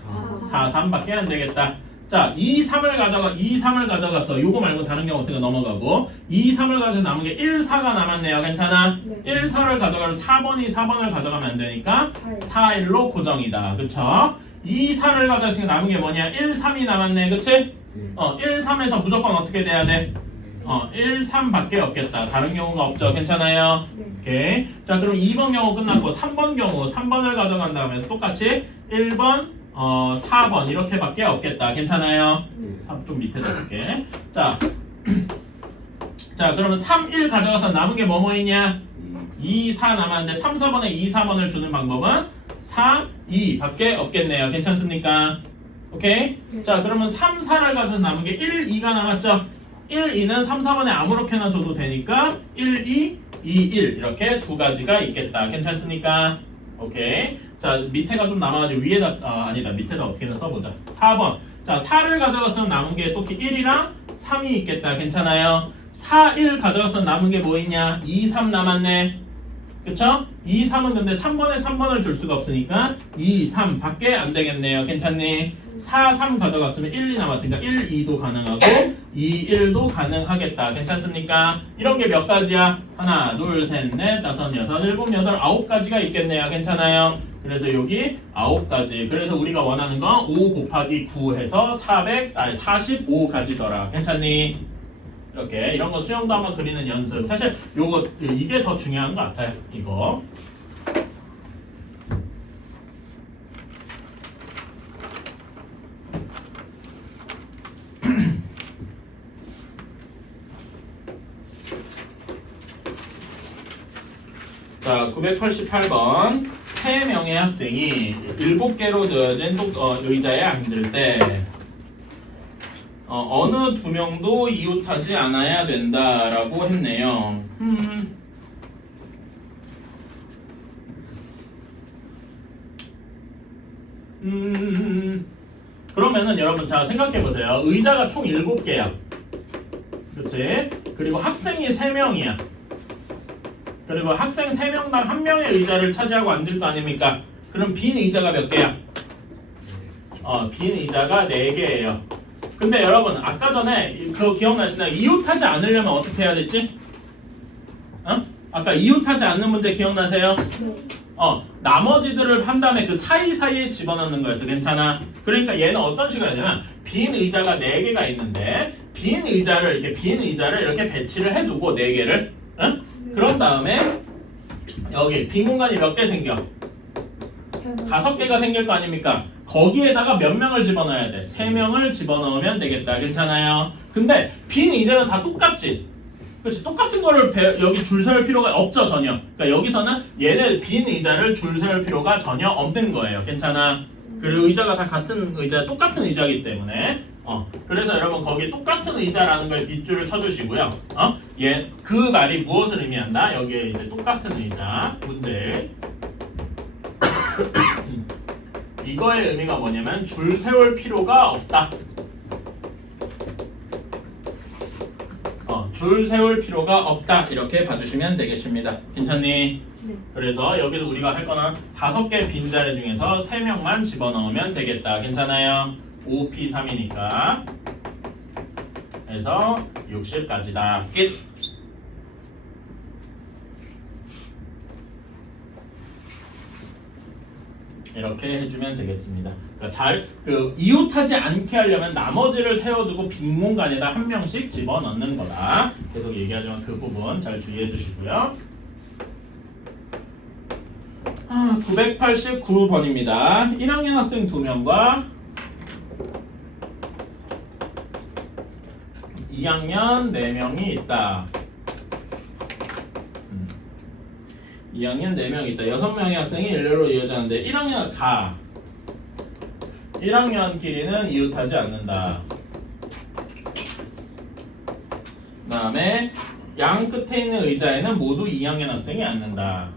4, 3밖에 안 되겠다. 자, 2, 3을 가져갔어. 요거 말고 다른 경우 없으니까 넘어가고 2, 3을 가져서 남은 게 1, 4가 남았네요. 괜찮아? 네. 1, 4를 가져가면 4번을 가져가면 안 되니까 4, 1로 고정이다. 그쵸? 2, 4를 가져갔으니까 남은 게 뭐냐? 1, 3이 남았네. 그치? 1, 3에서 무조건 어떻게 돼야 돼? 1, 3밖에 없겠다. 다른 경우가 없죠. 괜찮아요? 네. 오케이. 자, 그럼 2번 경우 끝났고 3번 경우 3번을 가져간 다음에 똑같이 1번, 4번 이렇게밖에 없겠다. 괜찮아요? 네. 3 좀 밑에다 줄게. 자, 자 그러면 3, 1 가져가서 남은 게 뭐뭐 있냐? 2, 4 남았는데 3, 4번에 2, 4번을 주는 방법은 4, 2 밖에 없겠네요. 괜찮습니까? 오케이? 네. 자 그러면 3, 4를 가져서 남은 게 1, 2가 남았죠? 1, 2는 3, 4번에 아무렇게나 줘도 되니까 1, 2, 2, 1 이렇게 두 가지가 있겠다. 괜찮습니까? 오케이. 자 밑에가 좀 남아가지고 위에다 아니다 밑에다 어떻게든 써보자. 4번. 자 4를 가져갔으면 남은 게 또 1이랑 3이 있겠다. 괜찮아요? 4, 1 가져갔으면 남은 게 뭐 있냐? 2, 3 남았네. 그쵸? 2, 3은 근데 3번에 3번을 줄 수가 없으니까 2, 3 밖에 안 되겠네요. 괜찮니? 4, 3 가져갔으면 1, 2 남았으니까 1, 2도 가능하고 2, 1도 가능하겠다. 괜찮습니까? 이런 게 몇 가지야? 하나, 둘, 셋, 넷, 다섯, 여섯, 일곱, 여덟, 9가지가 있겠네요. 괜찮아요? 그래서 여기 9가지. 그래서 우리가 원하는 건 5 곱하기 9 해서 45가지더라. 괜찮니? 이렇게 이런 거 수영도 한번 그리는 연습. 사실 요거 이게 더 중요한 것 같아요. 이거. 자, 988번. 3명의 학생이 7개로 되어진 의자에 앉을 때 어느 2명도 이웃하지 않아야 된다라고 했네요. 그러면은 여러분 자 생각해 보세요. 의자가 총 7개야. 그렇지? 그리고 학생이 3명이야. 그리고 학생 3명당 1명의 의자를 차지하고 앉을 거 아닙니까? 그럼 빈 의자가 몇 개야? 빈 의자가 4개예요. 근데 여러분 아까 전에 그거 기억나시나요? 이웃하지 않으려면 어떻게 해야 됐지? 아까 이웃하지 않는 문제 기억나세요? 네. 나머지들을 한 다음에 그 사이사이에 집어넣는 거였어. 괜찮아? 그러니까 얘는 어떤 식으로 하냐면 빈 의자가 4개가 있는데 빈 의자를 이렇게 배치를 해두고 4개를 응? 그런 다음에 여기 빈 공간이 몇 개 생겨? 5개가 생길 거 아닙니까? 거기에다가 몇 명을 집어넣어야 돼? 3명을 집어넣으면 되겠다. 괜찮아요? 근데 빈 의자는 다 똑같지? 그렇지. 똑같은 거를 여기 줄 세울 필요가 없죠, 전혀. 그러니까 여기서는 얘네 빈 의자를 줄 세울 필요가 전혀 없는 거예요. 괜찮아? 그리고 의자가 다 같은 의자, 똑같은 의자이기 때문에 그래서 여러분 거기 똑같은 의자라는 걸 빗줄을 쳐주시고요. 얘 그 말이 무엇을 의미한다? 여기에 이제 똑같은 의자 문제. 이거의 의미가 뭐냐면 줄 세울 필요가 없다. 줄 세울 필요가 없다. 이렇게 봐주시면 되겠습니다. 괜찮니? 네. 그래서 여기서 우리가 할 거는 5개 빈자리 중에서 3명만 집어넣으면 되겠다. 괜찮아요? 5P3이니까. 그래서 60까지다. 끝. 이렇게 해주면 되겠습니다. 그러니까 이웃하지 않게 하려면 나머지를 세워두고 빈 공간에다 한 명씩 집어넣는 거다. 계속 얘기하지만 그 부분 잘 주의해 주시고요. 989번입니다. 1학년 학생 2명과 2학년 4명이 있다. 2학년 4명이 있다. 6명의 학생이 일렬로 이어지는데 1학년 1학년끼리는 이웃하지 않는다. 그 다음에 양 끝에 있는 의자에는 모두 2학년 학생이 앉는다.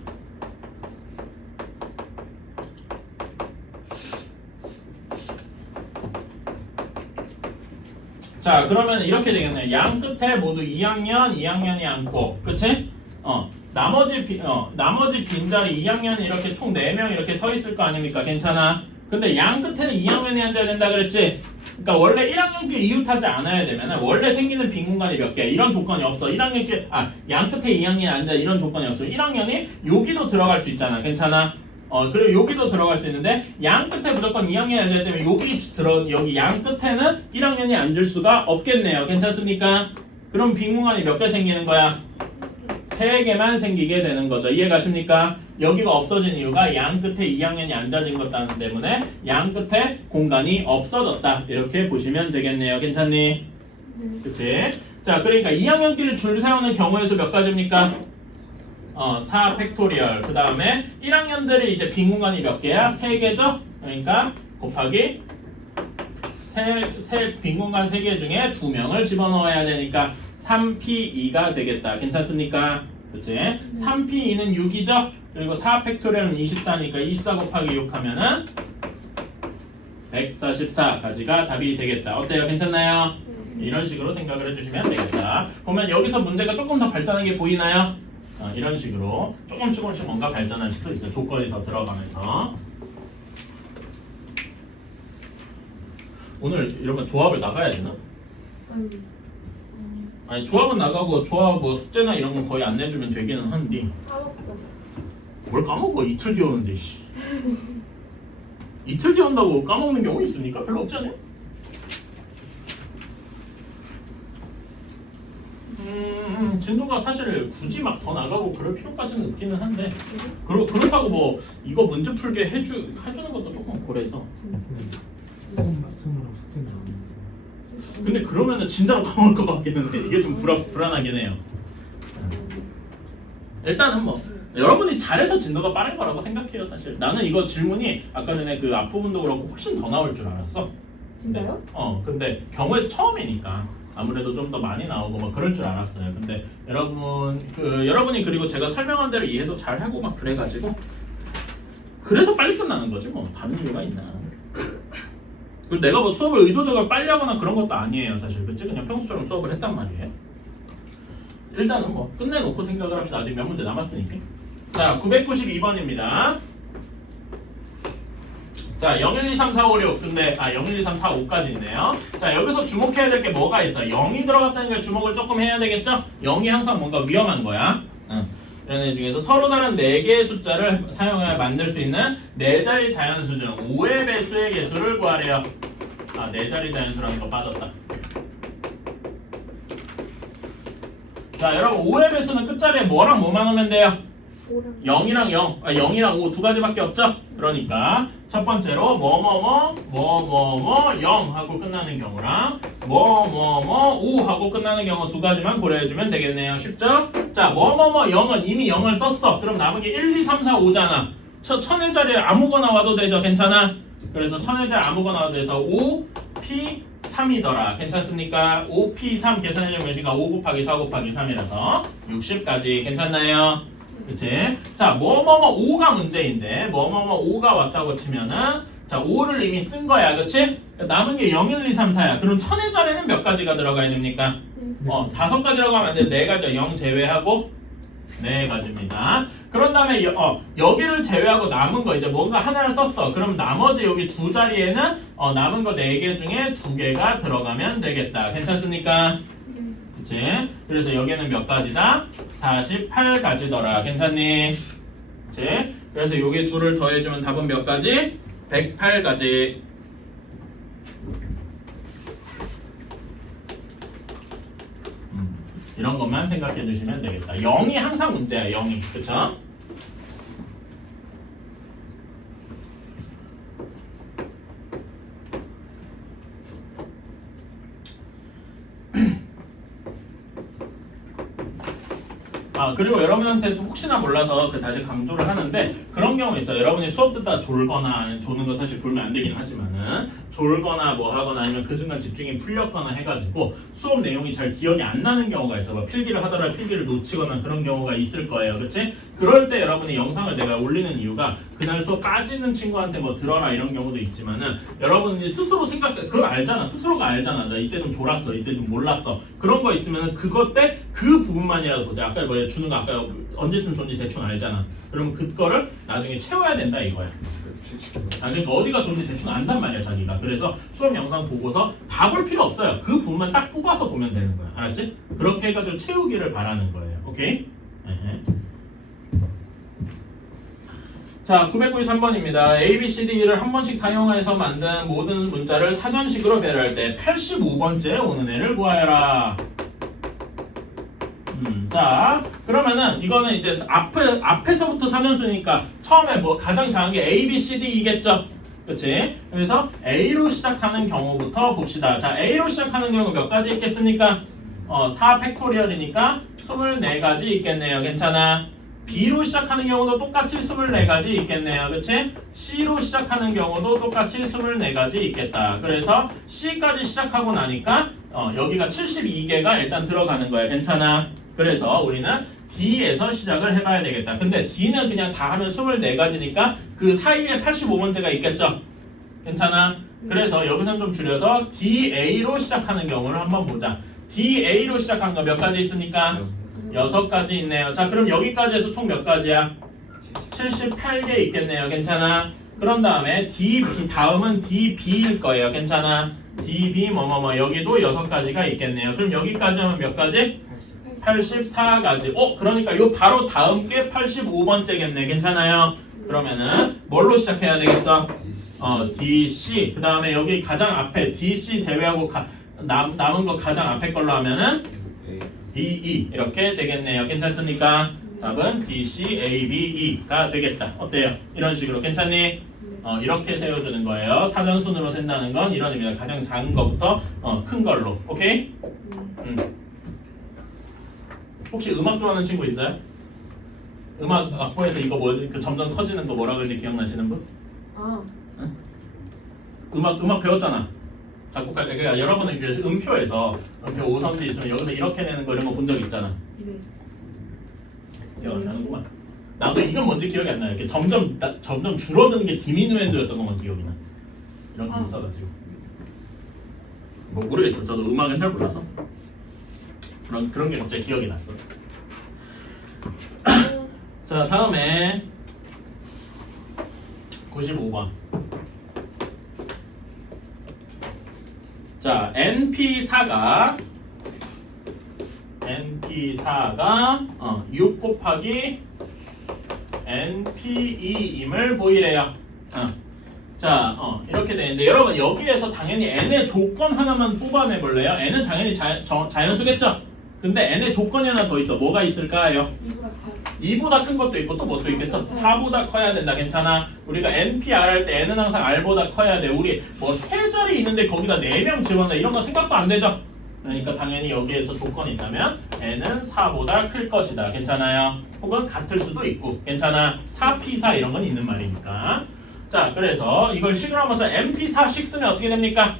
자, 그러면 이렇게 되겠네요. 양 끝에 모두 2학년이 앉고, 그치? 나머지 빈자리 2학년이 이렇게 총 4명 이렇게 서 있을 거 아닙니까? 괜찮아? 근데 양 끝에는 2학년이 앉아야 된다 그랬지? 그러니까 원래 1학년끼리 이웃하지 않아야 되면 원래 생기는 빈 공간이 몇 개? 이런 조건이 없어. 1학년끼리 양 끝에 2학년이 앉아 이런 조건이 없어. 1학년이 여기도 들어갈 수 있잖아. 괜찮아? 그리고 여기도 들어갈 수 있는데 양 끝에 무조건 2학년이 앉아야 되면 여기 양 끝에는 1학년이 앉을 수가 없겠네요. 괜찮습니까? 그럼 빈 공간이 몇 개 생기는 거야? 3개만 생기게 되는 거죠. 이해 가십니까? 여기가 없어진 이유가 양 끝에 2학년이 앉아진 것 때문에 양 끝에 공간이 없어졌다. 이렇게 보시면 되겠네요. 괜찮니? 네. 그치? 자, 그러니까 2학년끼리 줄 세우는 경우의 수 몇 가지입니까? 4 팩토리얼. 그 다음에 1학년들이 이제 빈 공간이 몇 개야? 3개죠? 그러니까 곱하기 빈 공간 3개 중에 2명을 집어넣어야 되니까 3P2가 되겠다. 괜찮습니까? 그치? 3P2는 6이죠? 그리고 4 팩토리얼은 24니까 24 곱하기 6 하면은 144까지가 답이 되겠다. 어때요? 괜찮나요? 이런 식으로 생각을 해주시면 되겠다. 보면 여기서 문제가 조금 더 발전한 게 보이나요? 이런 식으로 조금씩 뭔가 발전할 수도 있어요. 조건이 더 들어가면서. 오늘 이러면 조합을 나가야 되나? 아니 조합은 나가고 조합 뭐 숙제나 이런 건 거의 안 내주면 되기는 한데 까먹자. 뭘 까먹어? 이틀 뒤 오는데 씨. 이틀 뒤 온다고 까먹는 경우 있습니까? 별로 없잖아요. 진도가 사실 굳이 막 더 나가고 그럴 필요까지는 없기는 한데 그렇다고 뭐 이거 문제 풀게 해주는 것도 조금 고래서. 수험하고 숙제 나오는 근데 그러면은 진짜로 까먹을 것 같기는 해. 이게 좀 불안하긴 해요. 일단은 뭐 여러분이 잘해서 진도가 빠른 거라고 생각해요. 사실 나는 이거 질문이 아까 전에 그 앞부분도 그렇고 훨씬 더 나올 줄 알았어. 진짜요? 근데 경우에서 처음이니까 아무래도 좀 더 많이 나오고 막 그럴 줄 알았어요. 근데 여러분이 그리고 제가 설명한 대로 이해도 잘 하고 막 그래가지고 그래서 빨리 끝나는 거지 뭐 다른 이유가 있나? 그리고 내가 뭐 수업을 의도적으로 빨리 하거나 그런 것도 아니에요. 사실 그치? 그냥 평소처럼 수업을 했단 말이에요. 일단은 뭐 끝내놓고 생각을 합시다. 아직 몇 문제 남았으니까. 자, 992번입니다. 자, 0, 1, 2, 3, 4, 5, 6. 근데 0, 1, 2, 3, 4, 5까지 있네요. 자, 여기서 주목해야 될 게 뭐가 있어? 0이 들어갔다는 게 주목을 조금 해야 되겠죠? 0이 항상 뭔가 위험한 거야. 이런 애 중에서 서로 다른 4개의 숫자를 사용해 만들 수 있는 4자리 자연수 중 5의 배수의 개수를 구하래요. 4자리 자연수라는 거 빠졌다. 자, 여러분 5의 배수는 끝자리에 뭐랑 뭐만 하면 돼요? 5랑 0이랑 5 두 가지밖에 없죠? 그러니까 첫 번째로 뭐뭐뭐 0 하고 끝나는 경우랑 뭐뭐뭐 5 하고 끝나는 경우 두 가지만 고려해주면 되겠네요. 쉽죠? 자, 뭐뭐뭐 0은 이미 0을 썼어. 그럼 남은 게 1, 2, 3, 4, 5잖아. 천의 자리에 아무거나 와도 되죠? 괜찮아? 그래서 천의 자리에 아무거나 와도 돼서 5, P, 3이더라. 괜찮습니까? 5P3 계산해주면 몇인가? 5 곱하기 4 곱하기 3이라서 60까지 괜찮나요? 그치? 자, 뭐뭐뭐 5가 문제인데 뭐뭐뭐 5가 왔다고 치면은 자, 5를 이미 쓴 거야. 그치? 남은 게 0, 1, 2, 3, 4야. 그럼 천의 자리에는 몇 가지가 들어가야 됩니까? 5가지라고 하면 안 돼. 4가지야. 0 제외하고 4가지입니다. 그런 다음에 여기를 제외하고 남은 거 이제 뭔가 하나를 썼어. 그럼 나머지 여기 두 자리에는 남은 거 4개 중에 2개가 들어가면 되겠다. 괜찮습니까? 그치? 그래서 여기는 몇 가지다? 48가지더라. 괜찮니? 그치? 그래서 여기 둘을 더해주면 답은 몇 가지? 108가지. 이런 것만 생각해 주시면 되겠다. 0이 항상 문제야. 0이. 그쵸? 그리고 여러분한테도 혹시나 몰라서 다시 강조를 하는데 그런 경우 있어요. 여러분이 수업 듣다 졸거나 조는 거 사실 졸면 안 되긴 하지만은 졸거나 뭐 하거나 아니면 그 순간 집중이 풀렸거나 해가지고 수업 내용이 잘 기억이 안 나는 경우가 있어. 뭐 필기를 하더라도 필기를 놓치거나 그런 경우가 있을 거예요. 그렇지? 그럴 때 여러분이 영상을 내가 올리는 이유가 그날 수업 빠지는 친구한테 뭐 들어라 이런 경우도 있지만은 여러분이 스스로 그걸 알잖아. 스스로가 알잖아. 나 이때 좀 졸았어. 이때 좀 몰랐어. 그런 거 있으면은 그것 때 그 부분만이라도 보자. 아까 뭐 주는 거 아까 언제쯤 존지 대충 알잖아. 그러면 그거를 나중에 채워야 된다 이거야. 그러니까 어디가 존지 대충 안단 말이야 자기가. 그래서 수업 영상 보고서 다 볼 필요 없어요. 그 부분만 딱 뽑아서 보면 되는 거야. 알았지? 그렇게 해가지고 채우기를 바라는 거예요. 오케이? 자, 993번입니다. A, B, C, D를 한 번씩 사용해서 만든 모든 문자를 사전식으로 배열할 때 85번째 오는 애를 구하여라. 자, 그러면은 이거는 이제 앞에서부터 사전수니까 처음에 뭐 가장 작은 게 A, B, C, D이겠죠? 그치? 그래서 A로 시작하는 경우부터 봅시다. 자, A로 시작하는 경우 몇 가지 있겠습니까? 4 팩토리얼이니까 24가지 있겠네요. 괜찮아? B로 시작하는 경우도 똑같이 24가지 있겠네요. 그치? C로 시작하는 경우도 똑같이 24가지 있겠다. 그래서 C까지 시작하고 나니까 여기가 72개가 일단 들어가는 거야. 괜찮아? 그래서 우리는 D에서 시작을 해봐야 되겠다. 근데 D는 그냥 다 하면 24가지니까 그 사이에 85번째가 있겠죠? 괜찮아? 그래서 여기서 좀 줄여서 DA로 시작하는 경우를 한번 보자. DA로 시작한 거 몇 가지 있습니까? 6가지 있네요. 자, 그럼 여기까지 해서 총 몇 가지야? 78개 있겠네요. 괜찮아? 그런 다음에 DB, 다음은 DB일 거예요. 괜찮아? DB 뭐뭐뭐 여기도 6가지가 있겠네요. 그럼 여기까지 하면 몇 가지? 84가지. 그러니까 요 바로 다음 게 85번째겠네. 괜찮아요? 그러면은 뭘로 시작해야 되겠어? DC. 그 다음에 여기 가장 앞에 DC 제외하고 남은 거 가장 앞에 걸로 하면은 DE 이렇게 되겠네요. 괜찮습니까? 답은 DC, A, B, E가 되겠다. 어때요? 이런 식으로 괜찮니? 이렇게 세워주는 거예요. 사전순으로 센다는 건 이런 의미다. 가장 작은 거부터 큰 걸로. 오케이? 혹시 음악 좋아하는 친구 있어요? 음악 악보에서 이거 그 점점 커지는 거 뭐라 그러는지 기억나시는 분? 응? 음악 배웠잖아. 작곡할 때 그러니까 여러분은 그 음표 5선지 있으면 여기서 이렇게 내는 거 이런 거 본 적 있잖아. 네. 기억 안 나는구만. 나도 이건 뭔지 기억이 안 나요. 이렇게 점점 줄어드는 게 디미누엔도였던 것만 기억이 나. 이런 게 있어가지고. 뭐 모르겠어. 저도 음악은 잘 몰라서. 그런 게 갑자기 기억이 났어. 자, 다음에 95번. 자, NP4가 6 곱하기 NP2임을 보이래요. 자, 이렇게 되는데 여러분 여기에서 당연히 n의 조건 하나만 뽑아내 볼래요? n은 당연히 자연수겠죠? 근데 n의 조건이 하나 더 있어. 뭐가 있을까요? 이보다 커요. 2보다 큰 것도 있고 또 뭐 또 있겠어? 4보다 커야 된다. 괜찮아? 우리가 NPR 할 때 n은 항상 r보다 커야 돼. 우리 뭐 세 자리 있는데 거기다 4명 집어넣어 이런 거 생각도 안 되죠? 그러니까 당연히 여기에서 조건이 있다면 n은 4보다 클 것이다. 괜찮아요? 혹은 같을 수도 있고 괜찮아? 4p4 이런 건 있는 말이니까. 자, 그래서 이걸 식으로 하면서 np4씩 쓰면 어떻게 됩니까?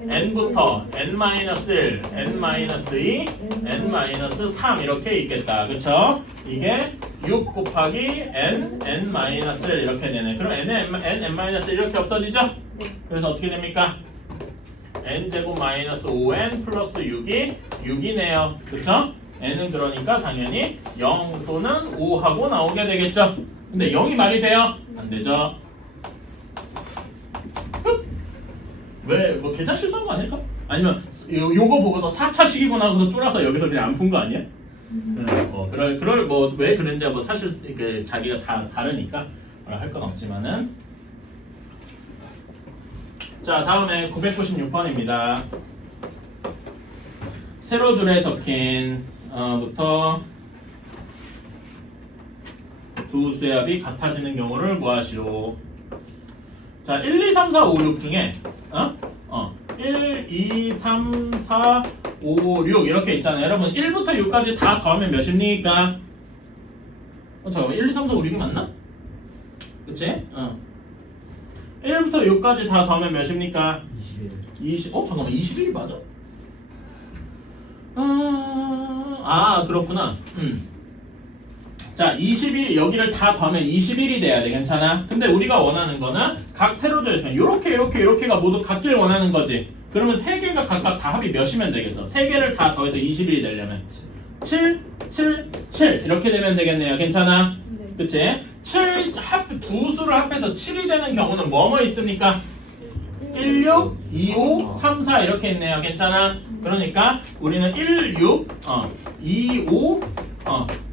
n부터 n-1, n-2, n-3 이렇게 있겠다. 그쵸? 이게 6 곱하기 n, n-1 이렇게 되네. 그럼 n-1 이렇게 없어지죠? 네. 그래서 어떻게 됩니까? n제곱 마이너스 5n 플러스 6이 6이네요. 그쵸? n은 그러니까 당연히 0 또는 5하고 나오게 되겠죠? 근데 0이 말이 돼요? 안 되죠? 왜? 뭐 계산 실수한 거 아닐까? 아니면 요거 보고서 4차식이구나 하고서 쫄아서 여기서 그냥 안 푼 거 아니야? 그럴 뭐 왜 그런지 뭐 사실 그 자기가 다 다르니까 할 건 없지만은. 자, 다음에 996번입니다. 세로 줄에 적힌 부터 두 수의 합이 같아지는 경우를 구하시오. 자, 1, 2, 3, 4, 5, 6 중에 1, 2, 3, 4, 5, 6 이렇게 있잖아요. 여러분 1부터 6까지 다 더하면 몇입니까? 잠깐만 1, 2, 3, 4, 5, 6이 맞나? 그치? 1부터 6까지 다 더하면 몇입니까? 21. 잠깐만 21이 맞아? 그렇구나. 자, 21 여기를 다 더하면 21이 돼야 돼. 괜찮아? 근데 우리가 원하는 거는 각 세로조에 요렇게가 모두 같길 원하는 거지. 그러면 세 개가 각각 다 합이 몇이면 되겠어? 세 개를 다 더해서 21이 되려면 7, 7, 7 이렇게 되면 되겠네요. 괜찮아? 네. 그치? 7 두 수를 합해서 7이 되는 경우는 뭐뭐 있습니까? 1, 6, 2, 5, 3, 4 이렇게 있네요. 괜찮아? 그러니까 우리는 1, 6, 2, 5,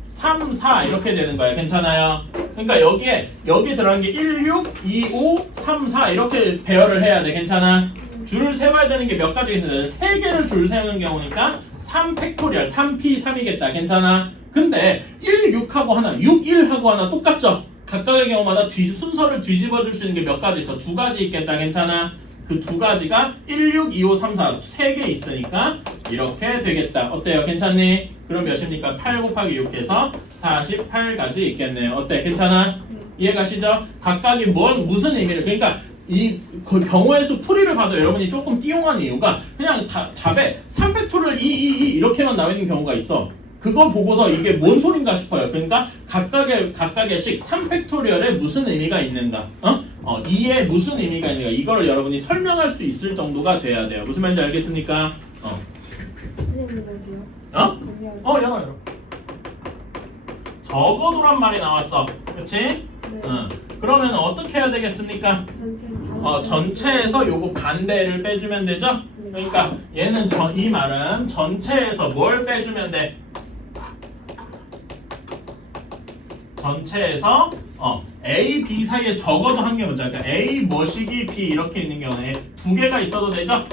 3, 4 이렇게 되는 거예요. 괜찮아요? 그러니까 여기에 들어간 게 1, 6, 2, 5, 3, 4 이렇게 배열을 해야 돼. 괜찮아? 줄을 세워야 되는 게 몇 가지 있어요. 세 개를 줄 세우는 경우니까 3 팩토리얼 3p 3이겠다. 괜찮아? 근데 1, 6하고 하나, 6, 1하고 하나 똑같죠? 각각의 경우마다 순서를 뒤집어 줄 수 있는 게 몇 가지 있어. 두 가지 있겠다. 괜찮아? 그 두 가지가 1, 6, 2, 5, 3, 4 세 개 있으니까 이렇게 되겠다. 어때요? 괜찮니? 그럼 몇입니까? 8 곱하기 6 해서 48가지 있겠네요. 어때? 괜찮아? 이해가시죠? 각각이 무슨 의미를 그러니까 그 경우의 수 풀이를 봐도 여러분이 조금 띄용한 이유가 그냥 답에 3팩토리얼 2 이렇게만 나와 있는 경우가 있어. 그거 보고서 이게 뭔 소린가 싶어요. 그러니까 각각의 식 3팩토리얼에 무슨 의미가 있는가? 2에 무슨 의미가 있는가? 이거를 여러분이 설명할 수 있을 정도가 돼야 돼요. 무슨 말인지 알겠습니까? 선생님들도요? 열어. 적어도란 말이 나왔어. 그치? 네. 그러면 어떻게 해야 되겠습니까? 전체에서 요거 반대를 빼주면 되죠? 네. 그러니까 얘는 이 말은 전체에서 뭘 빼주면 돼? 전체에서 A, B 사이에 적어도 한 개 먼저. 그러니까 A 뭐시기 B 이렇게 있는 경우는 두 개가 있어도 되죠?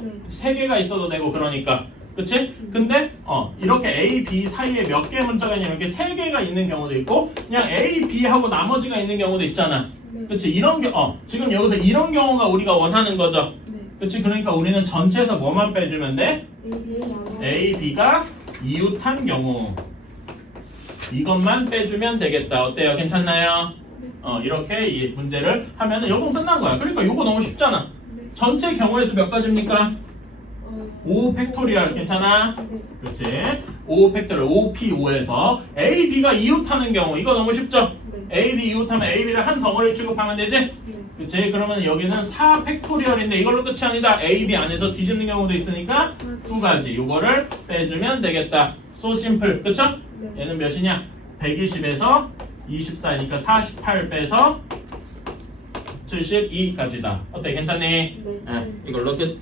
네. 세 개가 있어도 되고 그러니까. 그치? 근데 이렇게 A, B 사이에 몇 개 문자가 있냐면 이렇게 세 개가 있는 경우도 있고 그냥 A, B 하고 나머지가 있는 경우도 있잖아. 네. 그치? 이런 지금 여기서 이런 경우가 우리가 원하는 거죠. 네. 그치? 그러니까 우리는 전체에서 뭐만 빼주면 돼? A, B가 이웃한 경우 이것만 빼주면 되겠다. 어때요? 괜찮나요? 이렇게 이 문제를 하면은 요건 끝난 거야. 그러니까 요거 너무 쉽잖아. 네. 전체 경우의 수 몇 가지입니까? 5 팩토리얼 괜찮아? 네. 그렇지? 5 팩토리얼 5p5에서 A, B가 이웃하는 경우 이거 너무 쉽죠? 네. A, B 이웃하면 A, B를 한 덩어리 취급하면 되지? 네. 그치? 그러면 여기는 4 팩토리얼인데 이걸로 끝이 아니다. A, B 안에서 뒤집는 경우도 있으니까 두 가지 요거를 빼주면 되겠다. So simple. 그쵸? 네. 얘는 몇이냐? 120에서 24니까 48 빼서 72까지다. 어때? 괜찮니? 네. 이걸로 끝.